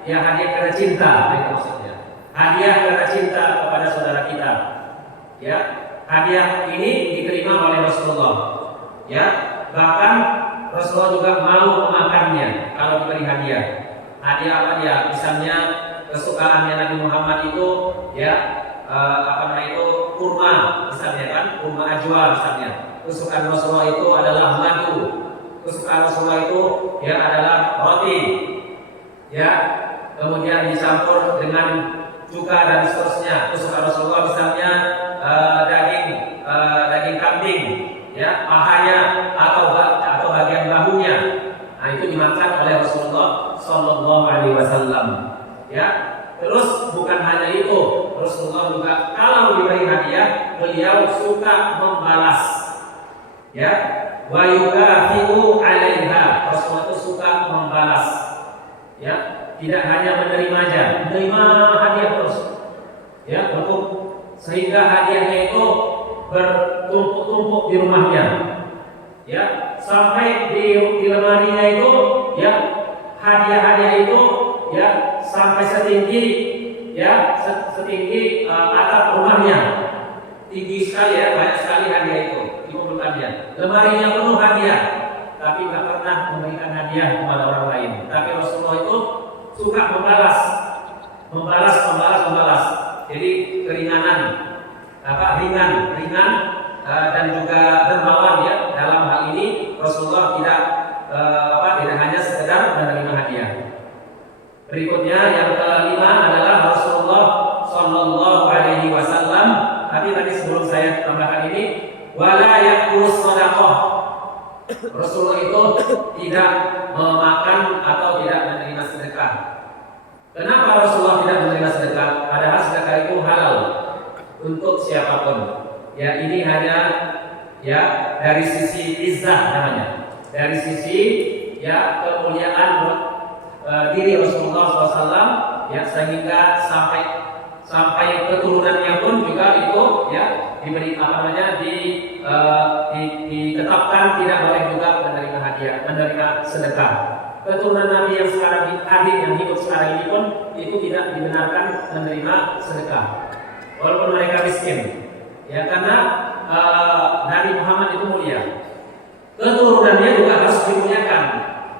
ya hadiah karena cinta, itu maksudnya. Hadiah karena cinta kepada saudara kita. Ya, hadiah ini diterima oleh Rasulullah. Ya, bahkan Rasulullah juga mau memakannya kalau diberi hadiah. Hadiah apa dia? Misalnya kesukaannya Nabi Muhammad itu ya kurma misalnya kan, kurma ajwa misalnya. Kesukaan Rasulullah itu adalah madu. Kesukaan Rasulullah itu ya adalah roti. Ya, kemudian dicampur dengan cuka dan seterusnya. Kesukaan Rasulullah misalnya daging kambing, ya, pahanya atau bagian bahunya. Nah, itu dimakan oleh Rasulullah Shallallahu Alaihi Wasallam. Ya, terus bukan hanya itu, Rasulullah juga kalau diberi hadiah, beliau suka membalas. Ya, wa yukafi'u 'alaiha. Rasulullah itu suka membalas. Ya, tidak hanya menerima aja, menerima hadiah terus. Ya, untuk sehingga hadiahnya itu bertumpuk-tumpuk di rumahnya. Ya, sampai di lemarinya itu ya hadiah-hadiah itu ya sampai setinggi atap rumahnya. Tinggi sekali ya, banyak sekali hadiah itu dikumpulkannya. Lemarinya penuh hadiah, tapi nggak pernah memberikan hadiah kepada orang lain. Tapi Rasulullah itu suka membalas. Jadi keringanan, ringan dan juga dermawan ya. Dalam hal ini Rasulullah tidak hanya sekedar menerima hadiah. Berikutnya yang kelima adalah Rasulullah Shallallahu Alaihi Wasallam. Tadi sebelum saya tambahkan ini, wala yaqulus shadaqah. Rasulullah itu tidak memakan atau tidak menerima sedekah. Kenapa Rasulullah tidak menerima sedekah? Padahal sedekah itu halal untuk siapapun. Ya, ini hanya ya dari sisi izzah namanya, dari sisi ya kemuliaan diri Rasulullah SAW ya, sehingga sampai keturunannya pun juga itu ya diberi ditetapkan tidak boleh juga menerima hadiah, menerima sedekah. Keturunan Nabi yang sekarang yang hidup sekarang ini pun itu tidak dibenarkan menerima sedekah, walaupun mereka miskin. Ya, karena Nabi Muhammad itu mulia. Keturunannya juga harus dimuliakan.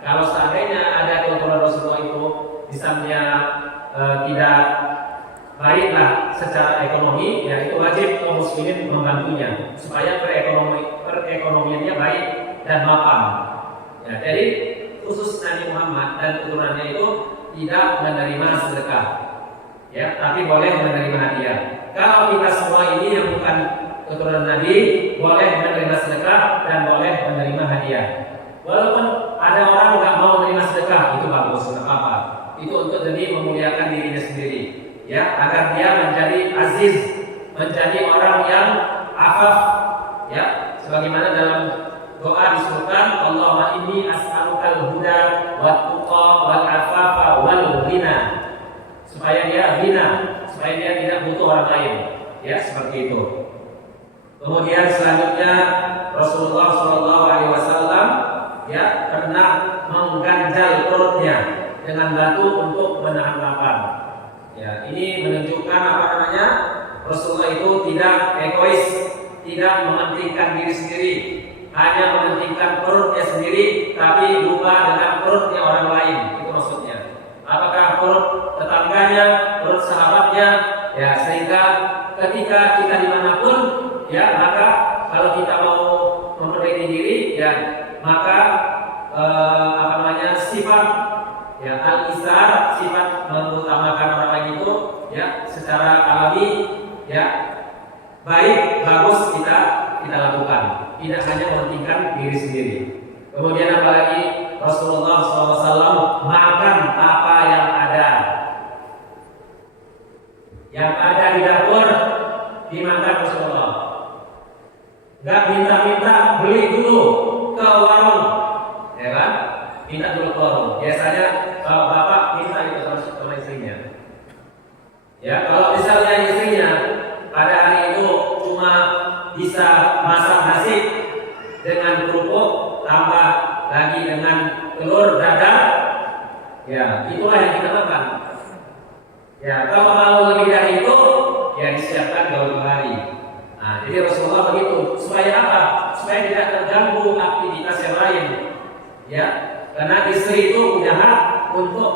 Kalau seandainya ada keturunan Rasulullah itu misalnya tidak baiklah secara ekonomi, ya itu wajib kaum muslimin membantunya supaya perekonomiannya baik dan mapan. Ya, jadi khusus Nabi Muhammad dan keturunannya itu tidak menerima sedekah, ya, tapi boleh menerima hadiah. Kalau kita semua ini yang bukan keturunan Nabi, boleh menerima sedekah dan boleh menerima hadiah. Walaupun ada orang nggak mau menerima sedekah, itu bagus, nggak apa-apa. Itu untuk demi memuliakan dirinya sendiri, ya, agar dia menjadi aziz, menjadi orang yang afaf, ya, sebagaimana dalam doa disebutkan, Allahumma inni as'alukal huda wat tuqa wal afafa wal ghina, supaya dia ghina, supaya dia tidak butuh orang lain, ya, seperti itu. Kemudian selanjutnya Rasulullah SAW ya pernah mengganjal perutnya. dengan batu untuk menahan lapar. Ya, ini menunjukkan apa namanya? Rasulullah itu tidak egois, tidak mementingkan diri sendiri, hanya mementingkan perutnya sendiri, tapi lupa dengan perutnya orang lain. Itu maksudnya. Apakah perut tetangganya, perut sahabatnya, ya sehingga ketika kita dimanapun, ya maka kalau kita mau memperbaiki diri, ya maka apa namanya sifat ya al-isar, sifat mengutamakan orang lain itu, ya secara alami, ya baik bagus kita lakukan, tidak hanya mementingkan diri sendiri. Kemudian apalagi Rasulullah SAW makan apa yang ada di dapur dimakan Rasulullah. Gak minta-minta beli dulu ke warung, ya kan? Minta dulu ke warung. Biasanya kalau bapak minta itu sama istrinya. Ya, kalau misalnya istrinya pada hari itu cuma bisa masak nasi dengan kerupuk, tambah lagi dengan telur dadar, ya itulah yang kita makan. Ya, kalau mau lebih dari itu, ya disiapkan jauh hari. Nah, jadi Rasulullah begitu. Supaya apa? Supaya tidak terganggu aktivitas yang lain. Ya, karena istri itu punya hak untuk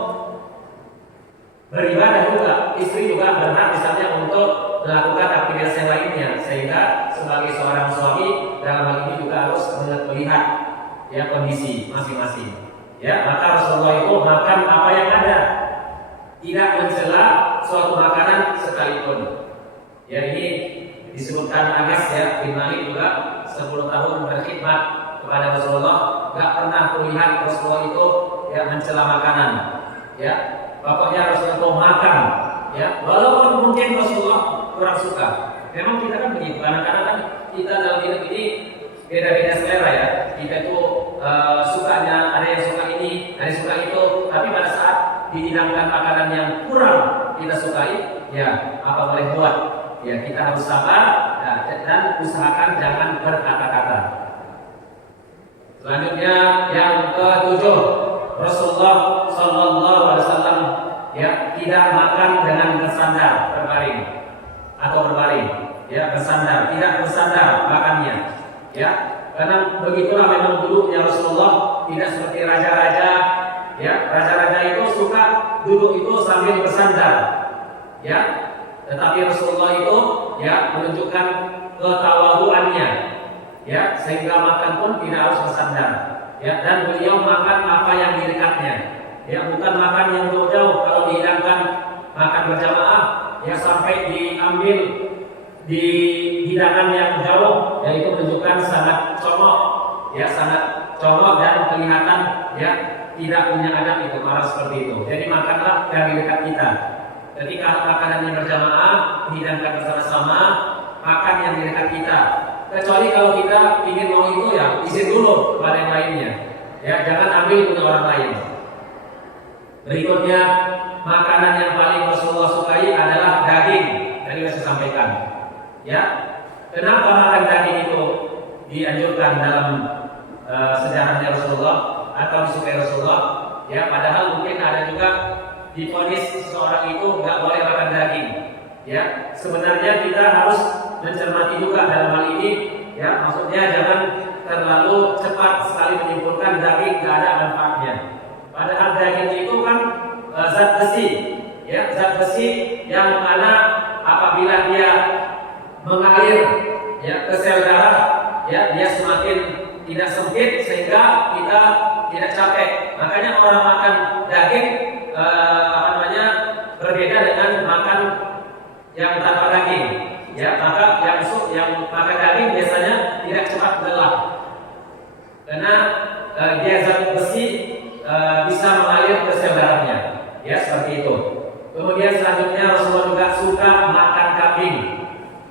beribadah juga. Istri juga berhak misalnya untuk melakukan aktivitas yang lainnya. Sehingga sebagai seorang suami dalam hal ini juga harus melihat ya kondisi masing-masing. Ya, maka Rasulullah itu makan apa yang ada, tidak mencela suatu makanan sekalipun. Ya, ini disebutkan Anas ya bin Malik juga 10 tahun berkhidmat kepada Rasulullah, gak pernah terlihat Rasulullah itu ya mencela makanan. Ya, pokoknya Rasulullah itu makan. Ya, walaupun mungkin Rasulullah kurang suka. Memang kita kan begitu, kadang-kadang kan kita dalam hidup ini beda-beda selera ya. Kita itu sukanya, ada yang suka ini, ada yang suka itu. Tapi pada saat dihidangkan makanan yang kurang kita sukai, ya apa boleh buat? Ya kita harus sabar dan usahakan jangan berkata-kata. Selanjutnya yang ke-7, Rasulullah Sallallahu Alaihi Wasallam ya tidak makan dengan bersandar berbaring atau berbaring, ya bersandar, tidak bersandar makannya, ya karena begitulah memang dulunya Rasulullah, tidak seperti raja-raja, ya raja-raja itu suka duduk itu sambil bersandar, ya. Tetapi Rasulullah itu ya menunjukkan ketawaduannya, ya sehingga makan pun tidak harus bersandar, ya dan beliau makan apa yang di dekatnya, ya bukan makan yang jauh-jauh. Kalau dihidangkan makan berjamaah, ya sampai diambil di hidangan yang jauh, ya itu menunjukkan sangat comok, ya sangat comok dan kelihatan ya tidak punya adab itu marah seperti itu. Jadi makanlah yang di dekat kita. Ketika makanan yang berjamaah dihidangkan bersama-sama, makan yang di dekat kita. Kecuali kalau kita ingin mau itu ya izin dulu kepada yang lainnya. Ya jangan ambil punya orang lain. Berikutnya makanan yang paling Rasulullah sukai adalah daging. Tadi saya sampaikan. Ya, kenapa makan daging itu dianjurkan dalam sejarahnya Rasulullah atau disukai Rasulullah? Ya, padahal mungkin ada juga divonis seseorang itu nggak boleh makan daging. Ya, sebenarnya kita harus mencermati juga dalam hal ini. Ya, maksudnya jangan terlalu cepat sekali menyimpulkan daging nggak ada manfaatnya. Padahal daging itu kan zat besi, ya zat besi yang mana apabila dia mengalir ya ke sel darah, ya dia semakin tidak sempit sehingga kita tidak capek. Makanya orang makan daging berbeda dengan makan yang tanpa daging. Ya, maka yang makan daging biasanya tidak cepat lelah karena dia zat besi bisa mengalir ke sel darahnya. Ya, seperti itu. Kemudian selanjutnya Rasulullah juga suka makan kambing.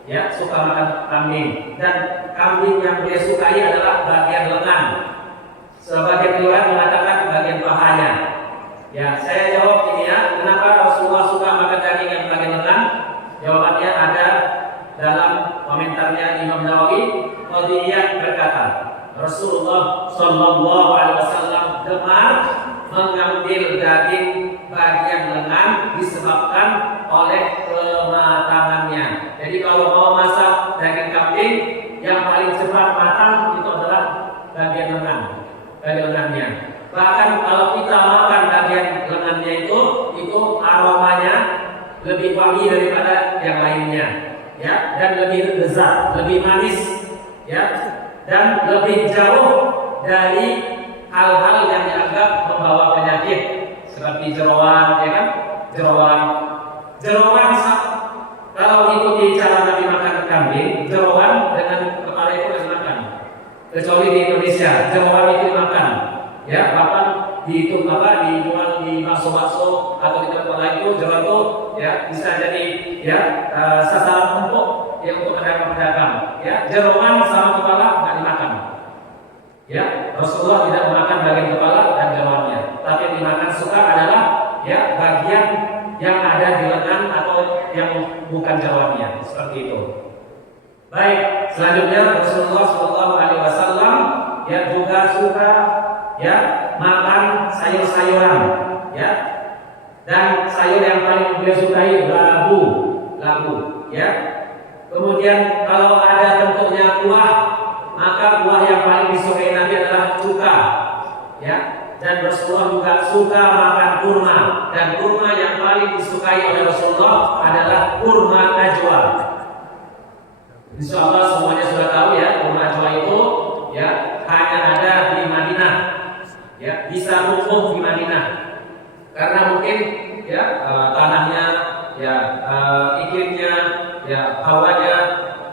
Ya, suka makan kambing, dan kambing yang dia sukai adalah bagian lengan. Sebagian riwayat mengatakan bagian pahanya. Ya, saya jawab ini ya, kenapa Rasulullah suka makan daging yang bagian lengan? Jawabannya ada dalam komentarnya Imam Nawawi. Qadiyah berkata, Rasulullah Shallallahu Alaihi Wasallam gemar mengambil daging lebih wangi daripada yang lainnya, ya, dan lebih lezat, lebih manis, ya, dan lebih jauh dari hal-hal yang dianggap membawa penyakit seperti jeroan, ya kan? Jeroan kalau mengikuti cara Nabi makan kambing, jeroan dengan kepala itu dimakan. Kecuali di Indonesia, jeroan itu dimakan, ya, bahkan dijual di bakso-bakso atau di tempat lain itu jeroan itu, ya, bisa jadi, ya, sasaran empuk yang untuk pedagang, ya. Jeroan sama kepala nggak dimakan. Ya, Rasulullah tidak memakan bagian kepala dan jeroannya, tapi yang dimakan suka adalah, ya, bagian yang ada di lengan atau yang bukan jeroannya, seperti itu. Baik, selanjutnya Rasulullah SAW, ya, juga suka, ya, makan sayur-sayuran, ya, dan sayur yang paling beliau sukai labu, ya. Kemudian kalau ada bentuknya kuah, maka buah yang paling disukai Nabi adalah cuka, ya. Dan Rasulullah juga suka makan kurma, dan kurma yang paling disukai oleh Rasulullah adalah kurma najwa. Insyaallah semuanya sudah tahu, ya, kurma najwa itu, ya, hanya ada di Madinah, ya, bisa tumbuh di Madinah karena mungkin, ya, tanahnya, ya, iklimnya, ya, hawanya,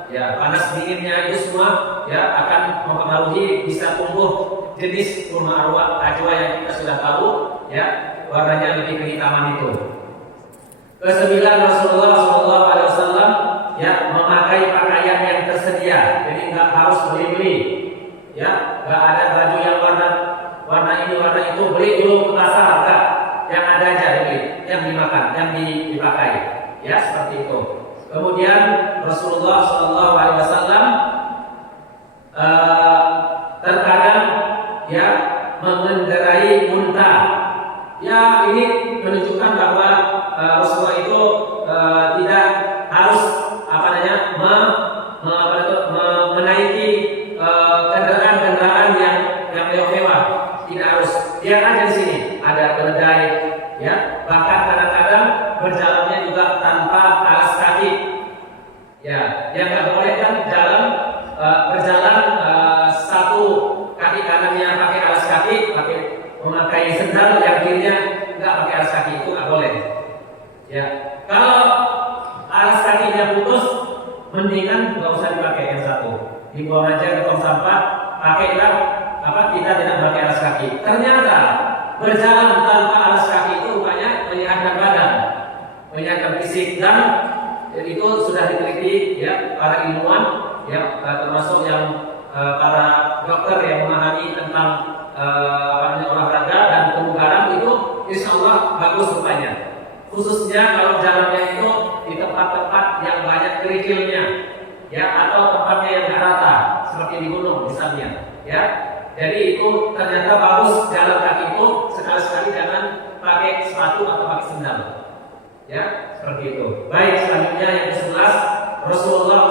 ya, panas dinginnya itu semua, ya, akan mempengaruhi bisa tumbuh jenis kurma ajwa yang kita sudah tahu, ya, warnanya lebih kehitaman itu. Kesembilan, Rasulullah SAW, ya, memakai pakaian yang tersedia, jadi nggak harus beli-beli, ya, nggak ada baju yang warna ini warna itu beli dulu ke pasar, enggak, yang ada aja beli, yang dimakan, yang dipakai, ya, seperti itu. Kemudian Rasulullah SAW terkadang, ya, mengendarai unta. Ya, ini menunjukkan bahwa Rasulullah itu tidak harus menaiki kendaraan yang mewah, tidak harus. Dia ada di sini, ada keledai, ya, bahkan kadang-kadang berjalannya juga tanpa alas kaki. Ya, yang nggak boleh kan berjalan satu kaki kanannya pakai alas kaki, memakai sendal, yang kirinya nggak pakai alas kaki, itu nggak boleh. Ya, kalau alas kakinya putus, mendingan nggak usah dipakai yang satu, dibuang aja ke tong sampah. Pakailah kita tidak pakai alas kaki. Ternyata berjalan tanpa alas kaki itu rupanya menyehatkan badan, menyehatkan fisik, dan itu sudah diteliti, ya, para ilmuwan, ya, termasuk yang para dokter yang memahami tentang olahraga dan kebugaran itu, insya Allah bagus rupanya. Khususnya kalau jalannya itu di tempat-tempat yang banyak kerikilnya, ya, atau tempatnya yang rata seperti di gunung misalnya, ya. Jadi itu ternyata bagus jalan kaki itu, sekali-sekali jangan pakai sepatu atau pakai sendal, ya, seperti itu. Baik, selanjutnya yang ke-11, Rasulullah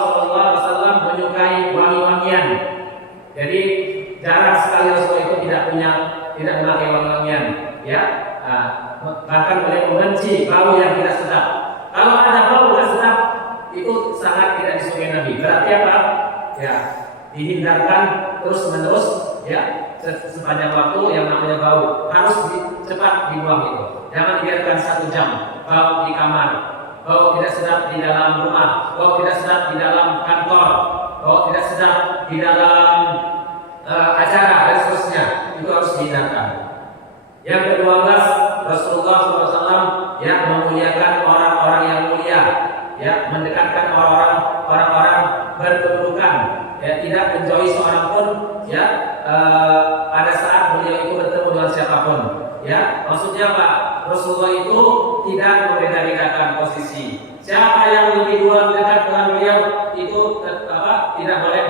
SAW menyukai wangi-wangian. Jadi jarang sekali Rasulullah itu tidak memakai wangi-wangian, ya. Bahkan beliau membenci bau yang tidak sedap. Kalau ada bau tidak sedap, itu sangat tidak disukai Nabi. Berarti apa? Ya, dihindarkan terus-menerus, ya, sepanjang waktu. Yang namanya bau harus cepat dibuang itu. Jangan biarkan 1 jam bau di kamar, bau tidak sedap di dalam rumah, bau tidak sedap di dalam kantor, bau tidak sedap di dalam acara dan seterusnya. Itu harus dihindarkan. Yang ke-12, Rasulullah SAW, ya, memuliakan orang-orang yang mulia, ya, mendekatkan orang-orang berkedudukan, ya, tidak menjauhi seorang pun, ya, pada saat beliau itu bertemu dengan siapapun, ya. Maksudnya Pak, Rasulullah itu tidak membeda-bedakan posisi. Siapa yang lebih duluan dekat dengan beliau itu tidak boleh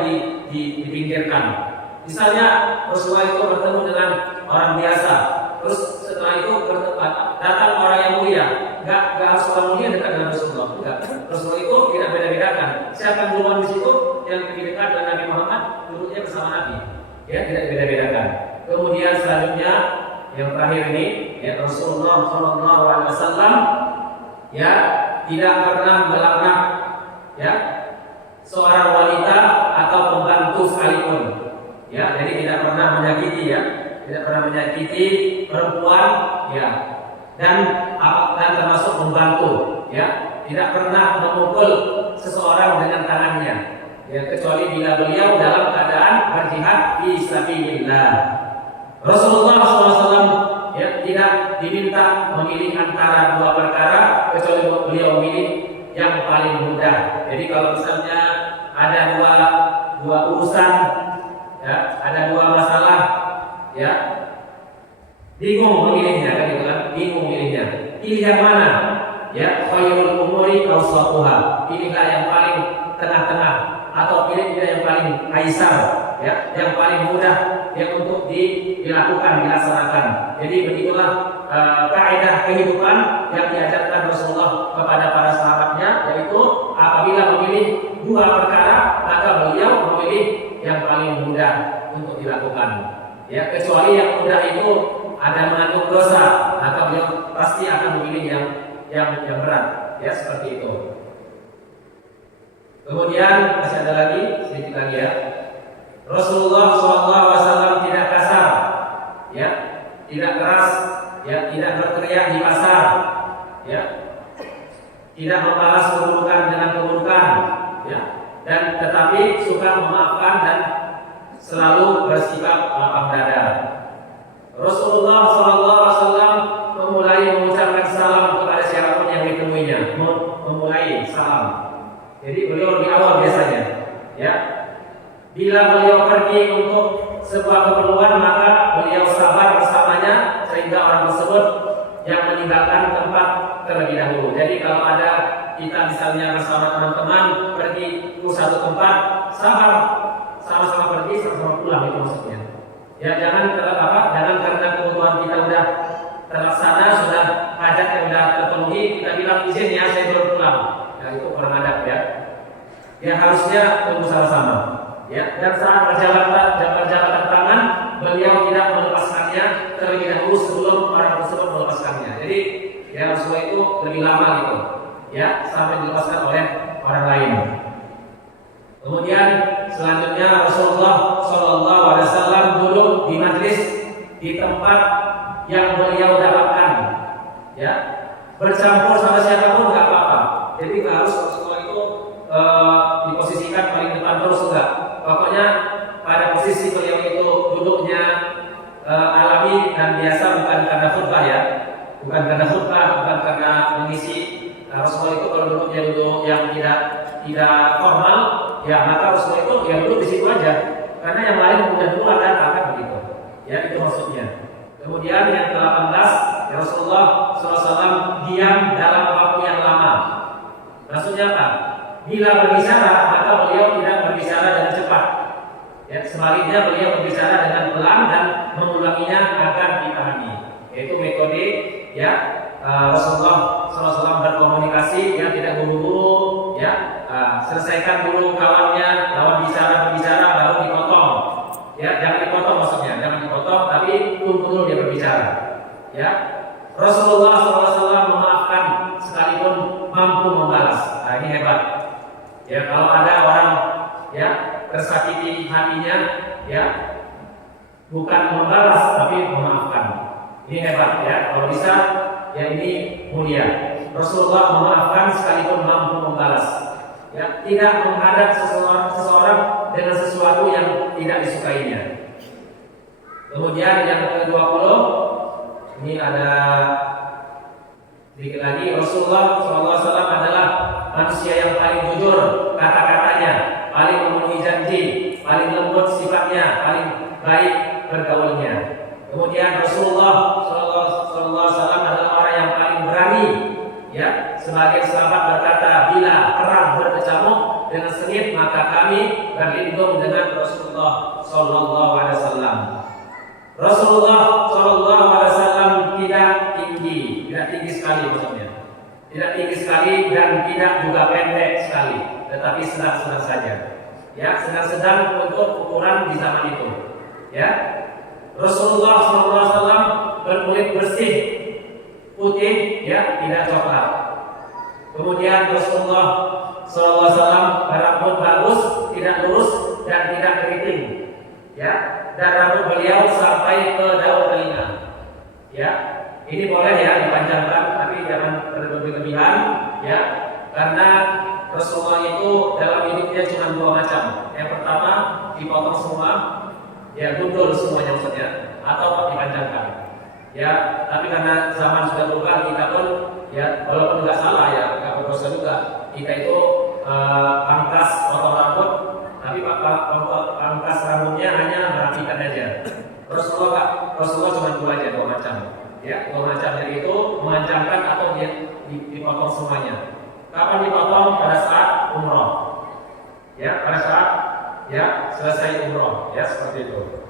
dipinggirkan. Misalnya Rasulullah itu bertemu dengan orang biasa, terus setelah itu datang orang yang mulia, nggak harus orang mulia dekat dengan Rasulullah, enggak. Rasulullah itu tidak beda-bedakan. Siapa yang duluan di situ, yang lebih dekat dengan Nabi Muhammad, duduknya bersama Nabi, ya, tidak beda-bedakan. Kemudian selanjutnya yang terakhir ini, ya, Rasulullah SAW, ya, tidak pernah melaknat ya seorang wanita atau pembantu sekalipun. Ya, jadi tidak pernah menyakiti ya, tidak pernah menyakiti perempuan ya, dan termasuk membantu ya, tidak pernah memukul seseorang dengan tangannya ya, kecuali bila beliau dalam keadaan berjihad fi sabilillah. Rasulullah SAW ya tidak diminta memilih antara dua perkara, kecuali beliau memilih yang paling mudah. Jadi kalau misalnya ada dua urusan ya, ada dua masalah ya, bingung memilihnya kan gitu kan, bingung memilihnya. Pilih yang mana? Ya, khairul umuri awsatuha. Pilihlah yang paling tengah-tengah atau pilih yang paling aisar ya, yang paling mudah yang untuk dilakukan, dilaksanakan. Jadi begitulah kaidah kehidupan yang diajarkan Rasulullah kepada para sahabatnya, yaitu apabila memilih dua perkara maka beliau memilih yang paling mudah untuk dilakukan. Ya, kecuali yang mudah itu ada mengandung dosa, maka beliau pasti akan memilih yang berat. Ya, seperti itu. Kemudian masih ada lagi, sedikit lagi ya. Rasulullah SAW tidak kasar, ya, tidak keras, ya, tidak berteriak di pasar, ya, tidak membalas keburukan dengan keburukan, ya, dan tetapi suka memaafkan dan selalu bersikap lapang dada. Rasulullah SAW memulai mengucapkan salam kepada siapapun yang ditemuinya, memulai salam. Jadi beliau lebih awal biasanya, ya. Bila beliau pergi untuk sebuah keperluan, maka beliau sabar bersamanya sehingga orang tersebut yang meninggalkan tempat terlebih dahulu. Jadi kalau ada kita misalnya bersama teman-teman pergi ke satu tempat, sabar, sama-sama pergi, sama-sama pulang, itu maksudnya. Ya, jangan karena kebutuhan kita udah terlaksana, sudah hajat yang sudah terpenuhi, kita bilang izin ya saya belum pulang. Ya, itu kurang adab ya. Ya, harusnya tunggu sama-sama. Ya, dan saat berjalan tangan, beliau tidak melepaskannya terlebih dahulu sebelum orang tersebut melepaskannya. Jadi, ya Rasulullah itu lebih lama gitu, ya, sampai dilepaskan oleh orang lain. Kemudian selanjutnya Rasulullah SAW duduk di majlis di tempat yang beliau dapatkan, ya, bercampur sama siapapun nggak apa-apa. Jadi harus Rasulullah itu diposisikan paling depan terus enggak. Pokoknya pada posisi beliau itu duduknya alami dan biasa, bukan karena khutbah ya, bukan karena khutbah, bukan karena mengisi. Rasulullah itu kalau duduknya duduk yang tidak formal, ya maka Rasulullah itu ya duduk di situ aja. Karena yang lain kemudian dulu akan begitu. Ya, itu maksudnya. Kemudian yang ke-18, ya Rasulullah SAW diam dalam waktu yang lama. Maksudnya apa? Bila berbicara maka beliau tidak berbicara dengan cepat. Ya, sebaliknya beliau berbicara dengan pelan dan mengulanginya agar dipahami. Yaitu metode ya Rasulullah SAW berkomunikasi yang tidak buru-buru. Ya, selesaikan dulu kawannya, lawan berbicara baru dipotong. Ya, jangan dipotong maksudnya, jangan dipotong, tapi tunggu dulu dia berbicara. Ya, Rasulullah SAW memaafkan sekalipun mampu membalas. Nah, ini hebat. Ya, kalau ada orang ya tersakiti hatinya, ya bukan membalas tapi memaafkan. Ini hebat ya. Kalau bisa, ya ini mulia. Rasulullah memaafkan sekalipun mampu membalas. Ya, tidak menghadap seseorang dengan sesuatu yang tidak disukainya. Kemudian yang ke-20, ini ada sedikit lagi. Rasulullah SAW adalah manusia yang paling jujur kata-katanya, paling memenuhi janji, paling lembut sifatnya, paling baik bergaulnya. Kemudian Rasulullah SAW adalah orang yang paling berani. Ya, sebagian sahabat berkata, bila perang berkecamuk dengan sengit maka kami berlindung dengan Rasulullah SAW. Rasulullah SAW tidak tinggi sekali maksudnya. Tidak tinggi sekali dan tidak juga pendek sekali, tetapi sedang-sedang saja. Ya, sedang-sedang untuk ukuran di zaman itu. Ya, Rasulullah SAW berkulit bersih, putih, ya, tidak coklat. Kemudian Rasulullah SAW rambut bagus, tidak lurus dan tidak keriting, ya. Dan rambut beliau sampai ke daun telinga, ya. Ini boleh ya dipanjangkan, tapi jangan berlebihan, ya. Karena Rasulullah itu dalam hidupnya cuma dua macam. Yang pertama dipotong semua, ya gundul semuanya maksudnya, atau dipanjangkan, ya. Tapi karena zaman sudah berubah, kita pun ya walaupun nggak salah ya, nggak berdosa juga. Kita itu pangkas potong rambut, tapi pangkas rambutnya hanya merapikan aja. Rasulullah cuma dua macam. Ya, dua macam, yaitu memanjangkan atau dipotong semuanya. Kapan dipotong? Pada saat umroh. Ya, pada saat ya selesai umroh, ya seperti itu.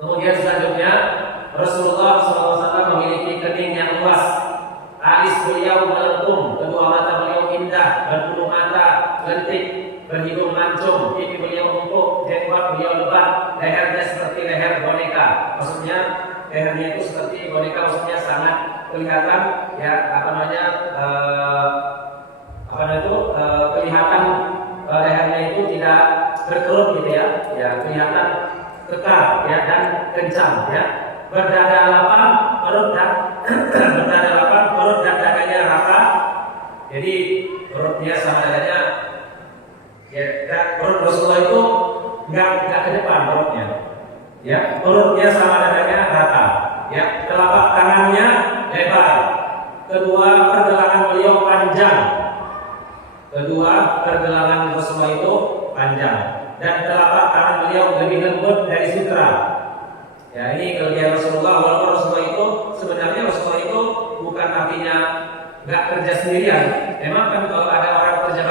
Kemudian selanjutnya Rasulullah SAW memiliki kening yang luas, alis beliau melengkung, kedua mata beliau indah, berbulu mata lentik, berhidung mancung, pipi beliau empuk, jenggot beliau lebat, lehernya seperti leher boneka. Maksudnya lehernya itu seperti boneka, maksudnya sangat kelihatan ya kelihatan lehernya itu tidak berkerut gitu ya, kelihatan kekar ya dan kencang ya. Berdada lapang, perut dan dadanya rata. Jadi perutnya sama dadanya ya, dan perut Rasulullah itu nggak ke depan perutnya. Ya, perutnya sama dadanya rata. Ya, telapak tangannya lebar. Kedua pergelangan beliau panjang. Kedua pergelangan Rasulullah itu panjang. Dan telapak tangan beliau lebih lembut dari sutra. Ya, ini kelebihan Rasulullah. Walaupun Rasulullah itu sebenarnya Rasulullah itu bukan artinya nggak kerja sendirian. Memang kan kalau ada orang kerja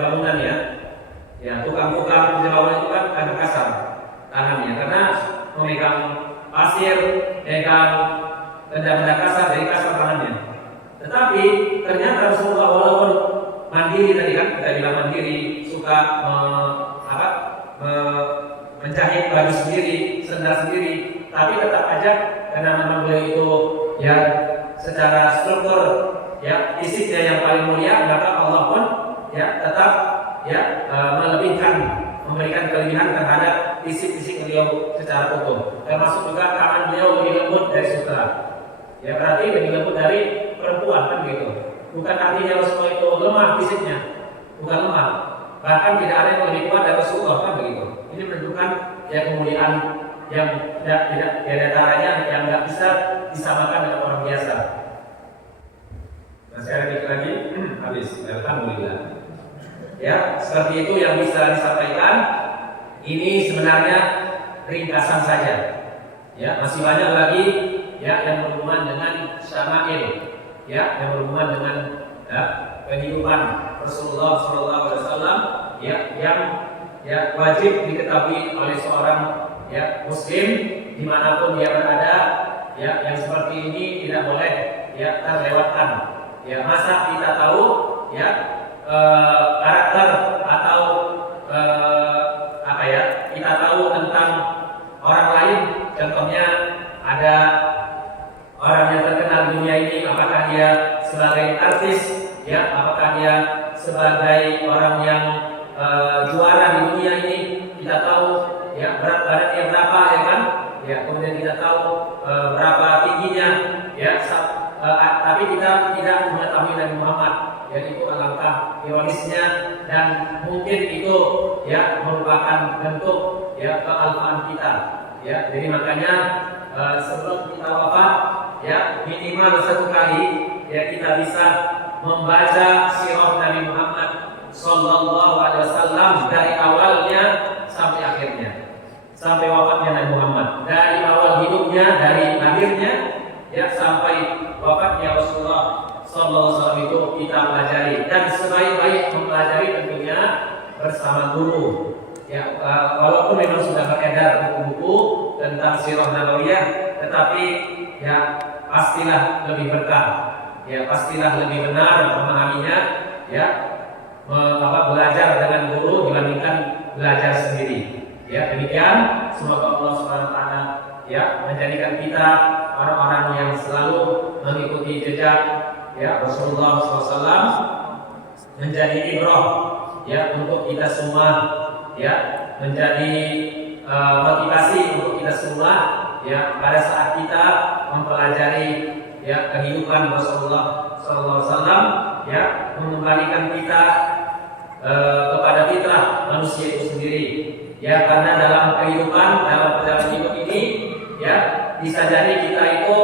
bangunan ya tukang-tukang kerja bangunan itu kan agak kasar tangannya karena memegang pasir, memegang benda-benda kasar, dari kasar tangannya. Tetapi ternyata Rasulullah walaupun mandiri tadi kan kita bilang mandiri, suka menjahit baju sendiri, sendal sendiri, tapi tetap aja karena memang beliau itu ya secara struktur ya fisiknya yang paling mulia, maka Allah pun ya tetap ya memberikan kelebihan terhadap fisik beliau secara utuh. Termasuk juga tangan beliau lebih lembut dari sutra. Ya berarti lebih lembut dari perempuan kan gitu. Bukan artinya Rasulullah itu lemah fisiknya, bukan lemah. Bahkan tidak ada yang lebih kuat dari Rasulullah kan begitu. Ini menunjukkan ya kemuliaan yang tidak diantaranya yang nggak bisa disamakan dengan orang biasa. Nah, saya lagi habis. Alhamdulillah. Ya, seperti itu yang bisa disampaikan. Ini sebenarnya ringkasan saja. Ya, masih banyak lagi ya yang berhubungan dengan syama'il. Ya, yang berhubungan dengan kehidupan Rasulullah SAW ya yang ya wajib diketahui oleh seorang ya muslim dimanapun dia berada ya, yang seperti ini tidak boleh ya terlewatkan. Ya, masa kita tahu ya karakter atau kita tahu tentang orang lain, contohnya ada orang yang terkenal di dunia ini, apakah dia sebagai artis ya, apakah dia sebagai orang yang juara di dunia ini, kita tahu ya berat badannya berapa ya kan, ya kemudian kita tahu berapa tingginya ya, tapi kita tidak mengetahui Nabi Muhammad. Ya, itu alangkah ironisnya dan mungkin itu ya merupakan bentuk ya kealfaan kita. Ya, jadi makanya sebelum kita wafat ya minimal satu kali ya kita bisa membaca sirah Nabi Muhammad Sallallahu Alaihi Wasallam dari awalnya sampai akhirnya, sampai wafatnya Nabi Muhammad, dari awal hidupnya, dari lahirnya ya sampai wafatnya Rasulullah Sallallahu Alaihi Wasallam itu kita pelajari, dan sebaik-baik mempelajari tentunya bersama guru. Ya, walaupun memang sudah beredar buku-buku tentang sirah nabawiyah, tetapi ya pastilah lebih berkah, ya pastilah lebih benar memahaminya, ya belajar dengan guru dibandingkan belajar sendiri. Ya demikian, semoga Allah SWT ya menjadikan kita orang-orang yang selalu mengikuti jejak ya Rasulullah SAW menjadi ibrah ya untuk kita semua, ya menjadi motivasi untuk kita semua ya pada saat kita mempelajari ya kehidupan Rasulullah SAW, ya mengembalikan kita kepada fitrah manusia itu sendiri, ya karena dalam kehidupan, dalam perjalanan hidup ini ya bisa jadi kita itu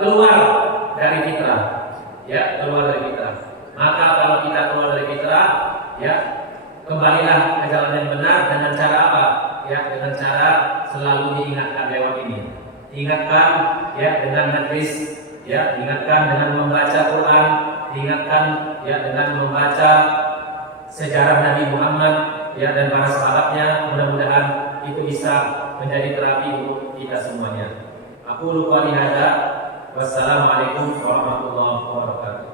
keluar dari fitrah, ya keluar dari fitrah. Maka kalau kita keluar dari fitrah, ya kembalilah ke jalan yang benar dengan cara apa? Ya dengan cara selalu diingatkan lewat ini. Diingatkan ya dengan hadis, ya diingatkan dengan membaca Quran, diingatkan ya dengan membaca sejarah Nabi Muhammad ya dan para sahabatnya. Mudah-mudahan itu bisa menjadi terapi untuk kita semuanya. Aku lupa lihada. Wassalamualaikum warahmatullahi wabarakatuh.